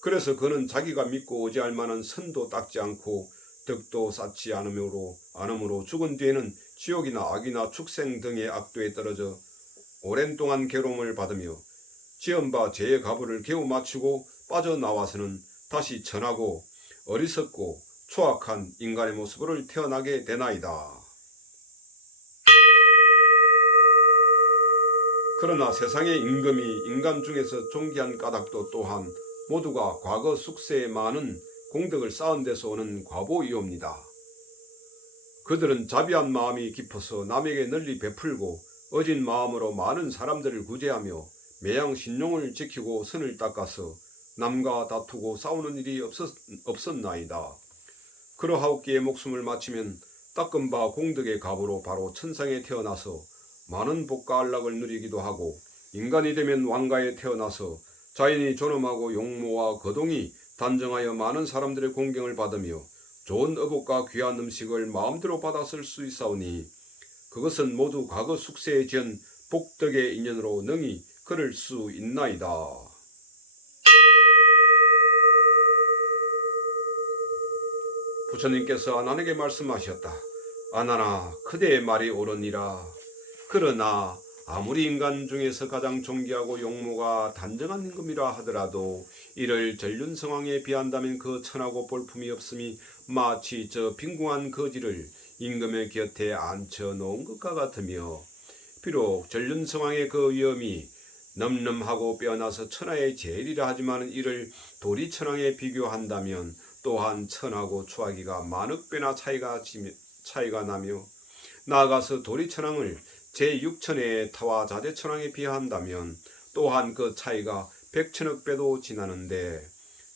그래서 그는 자기가 믿고 의지할 만한 선도 닦지 않고 덕도 쌓지 않으므로 죽은 뒤에는 지옥이나 악이나 축생 등의 악도에 떨어져 오랜 동안 괴로움을 받으며 지은 바 죄의 가부를 겨우 맞추고 빠져나와서는 다시 천하고 어리석고 추악한 인간의 모습으로 태어나게 되나이다. 그러나 세상의 임금이 인간 중에서 존귀한 까닭도 또한 모두가 과거 숙세에 많은 공덕을 쌓은 데서 오는 과보이옵니다. 그들은 자비한 마음이 깊어서 남에게 널리 베풀고 어진 마음으로 많은 사람들을 구제하며 매양 신용을 지키고 선을 닦아서 남과 다투고 싸우는 일이 없었나이다. 그러하옵기에 목숨을 마치면 닦은 바 공덕의 갑으로 바로 천상에 태어나서 많은 복과 안락을 누리기도 하고 인간이 되면 왕가에 태어나서 자연이 존엄하고 용모와 거동이 단정하여 많은 사람들의 공경을 받으며 좋은 의복과 귀한 음식을 마음대로 받아 쓸 수 있사오니 그것은 모두 과거 숙세에 지은 복덕의 인연으로 능히 그럴 수 있나이다. 부처님께서 아난에게 말씀하셨다. 아난아, 그대의 말이 옳으니라. 그러나 아무리 인간 중에서 가장 존귀하고 용모가 단정한 임금이라 하더라도 이를 전륜성왕에 비한다면 그 천하고 볼품이 없음이 마치 저 빈궁한 거지를 임금의 곁에 앉혀 놓은 것과 같으며, 비록 전륜성왕의 그 위엄이 넘넘하고 빼어나서 천하의 제일이라 하지만 이를 도리천왕에 비교한다면 또한 천하고 추하기가 만억 배나 차이가 나며, 나아가서 도리천왕을 제6천의 타화자재천왕에 비한다면 또한 그 차이가 백천억 배도 지나는데,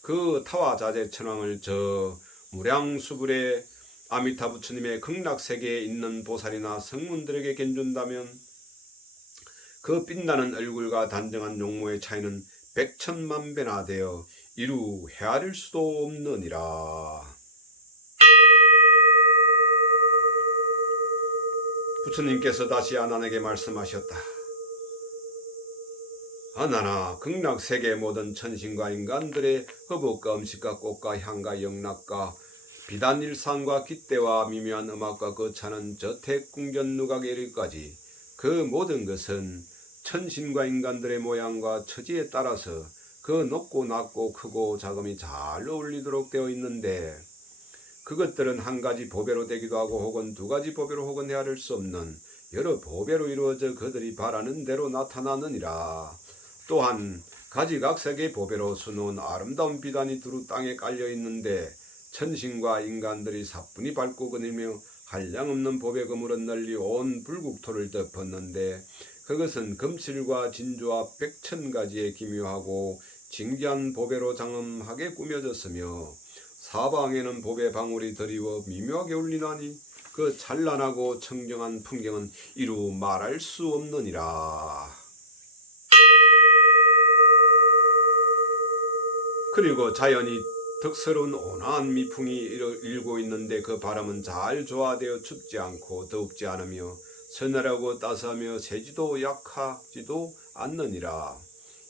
그 타화자재천왕을 저 무량수불의 아미타 부처님의 극락세계에 있는 보살이나 성문들에게 견준다면 그 빛나는 얼굴과 단정한 용모의 차이는 백천만 배나 되어 이루 헤아릴 수도 없느니라. 부처님께서 다시 아난에게 말씀하셨다. 아난아, 극락세계의 모든 천신과 인간들의 허복과 음식과 꽃과 향과 영락과 비단일상과 깃대와 미묘한 음악과 거차는 저택궁전 누각에 이르기까지 그 모든 것은 천신과 인간들의 모양과 처지에 따라서 그 높고 낮고 크고 작음이 잘 어울리도록 되어 있는데, 그것들은 한 가지 보배로 되기도 하고 혹은 두 가지 보배로 혹은 헤아릴 수 없는 여러 보배로 이루어져 그들이 바라는 대로 나타나느니라. 또한 가지각색의 보배로 수놓은 아름다운 비단이 두루 땅에 깔려 있는데 천신과 인간들이 사뿐히 밟고 거닐며 한량없는 보배 그물은 널리 온 불국토를 덮었는데, 그것은 금실과 진주와 백천가지의 기묘하고 진귀한 보배로 장엄하게 꾸며졌으며 사방에는 보배 방울이 드리워 미묘하게 울리나니 그 찬란하고 청정한 풍경은 이루 말할 수 없느니라. 그리고 자연이 덕스러운 온화한 미풍이 일고 있는데 그 바람은 잘 조화되어 춥지 않고 더웁지 않으며 서늘하고 따스하며 세지도 약하지도 않느니라.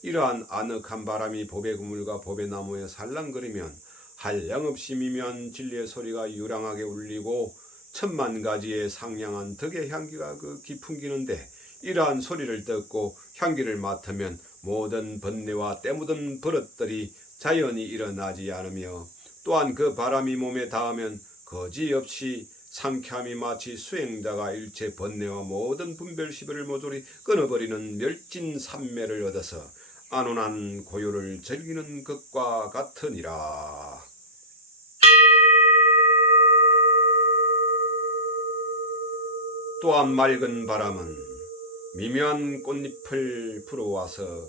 이러한 아늑한 바람이 보배 그물과 보배 나무에 살랑거리면 한량없이 미묘한 진리의 소리가 유랑하게 울리고 천만 가지의 상냥한 덕의 향기가 기풍기는데, 이러한 소리를 듣고 향기를 맡으면 모든 번뇌와 때묻은 버릇들이 자연히 일어나지 않으며, 또한 그 바람이 몸에 닿으면 거지없이 상쾌함이 마치 수행자가 일체 번뇌와 모든 분별시비를 모조리 끊어버리는 멸진산매를 얻어서 안온한 고요를 즐기는 것과 같으니라. 또한 맑은 바람은 미묘한 꽃잎을 불어와서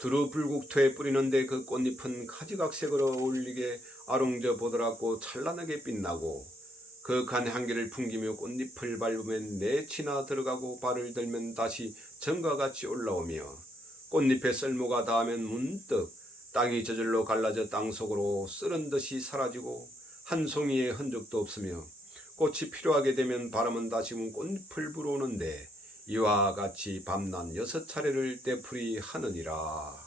두루 불국토에 뿌리는데 그 꽃잎은 가지각색으로 어울리게 아롱져 보드랍고 찬란하게 빛나고, 그윽한 향기를 풍기며 꽃잎을 밟으면 내치나 들어가고 발을 들면 다시 전과 같이 올라오며, 꽃잎의 쓸모가 닿으면 문득 땅이 저절로 갈라져 땅속으로 쓰른 듯이 사라지고 한 송이의 흔적도 없으며 꽃이 필요하게 되면 바람은 다시금 꽃잎을 불어오는데 이와 같이 밤낮 6차례를 떼풀이 하느니라.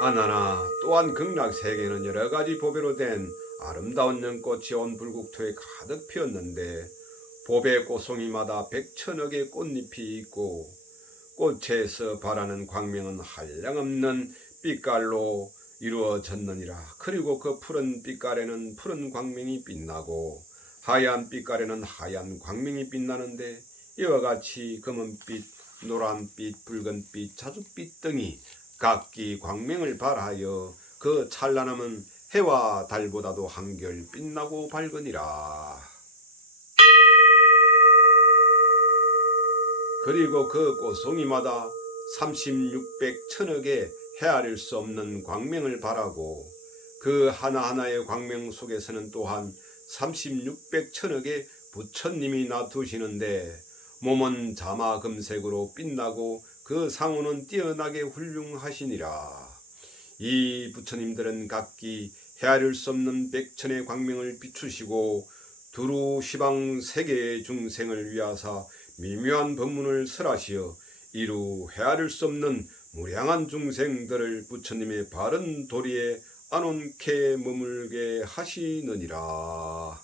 아나나 또한 극락세계는 여러가지 보배로 된 아름다운 연꽃이 온 불국토에 가득 피었는데 보배 꽃송이마다 100,000억의 꽃잎이 있고 꽃에서 발하는 광명은 한량없는 빛깔로 이루어졌느니라. 그리고 그 푸른 빛깔에는 푸른 광명이 빛나고 하얀 빛깔에는 하얀 광명이 빛나는데 이와 같이 검은빛, 노란빛, 붉은빛, 자줏빛 등이 각기 광명을 발하여 그 찬란함은 해와 달보다도 한결 빛나고 밝으니라. 그리고 그 꽃송이마다 36,000,000억의 헤아릴 수 없는 광명을 발하고 그 하나하나의 광명 속에서는 또한 36,000,000억의 부처님이 나두시는데 몸은 자마금색으로 빛나고 그 상호는 뛰어나게 훌륭하시니라. 이 부처님들은 각기 헤아릴 수 없는 100,000의 광명을 비추시고 두루 시방 세계의 중생을 위하사 미묘한 법문을 설하시어 이루 헤아릴 수 없는 무량한 중생들을 부처님의 바른 도리에 안온케 머물게 하시느니라.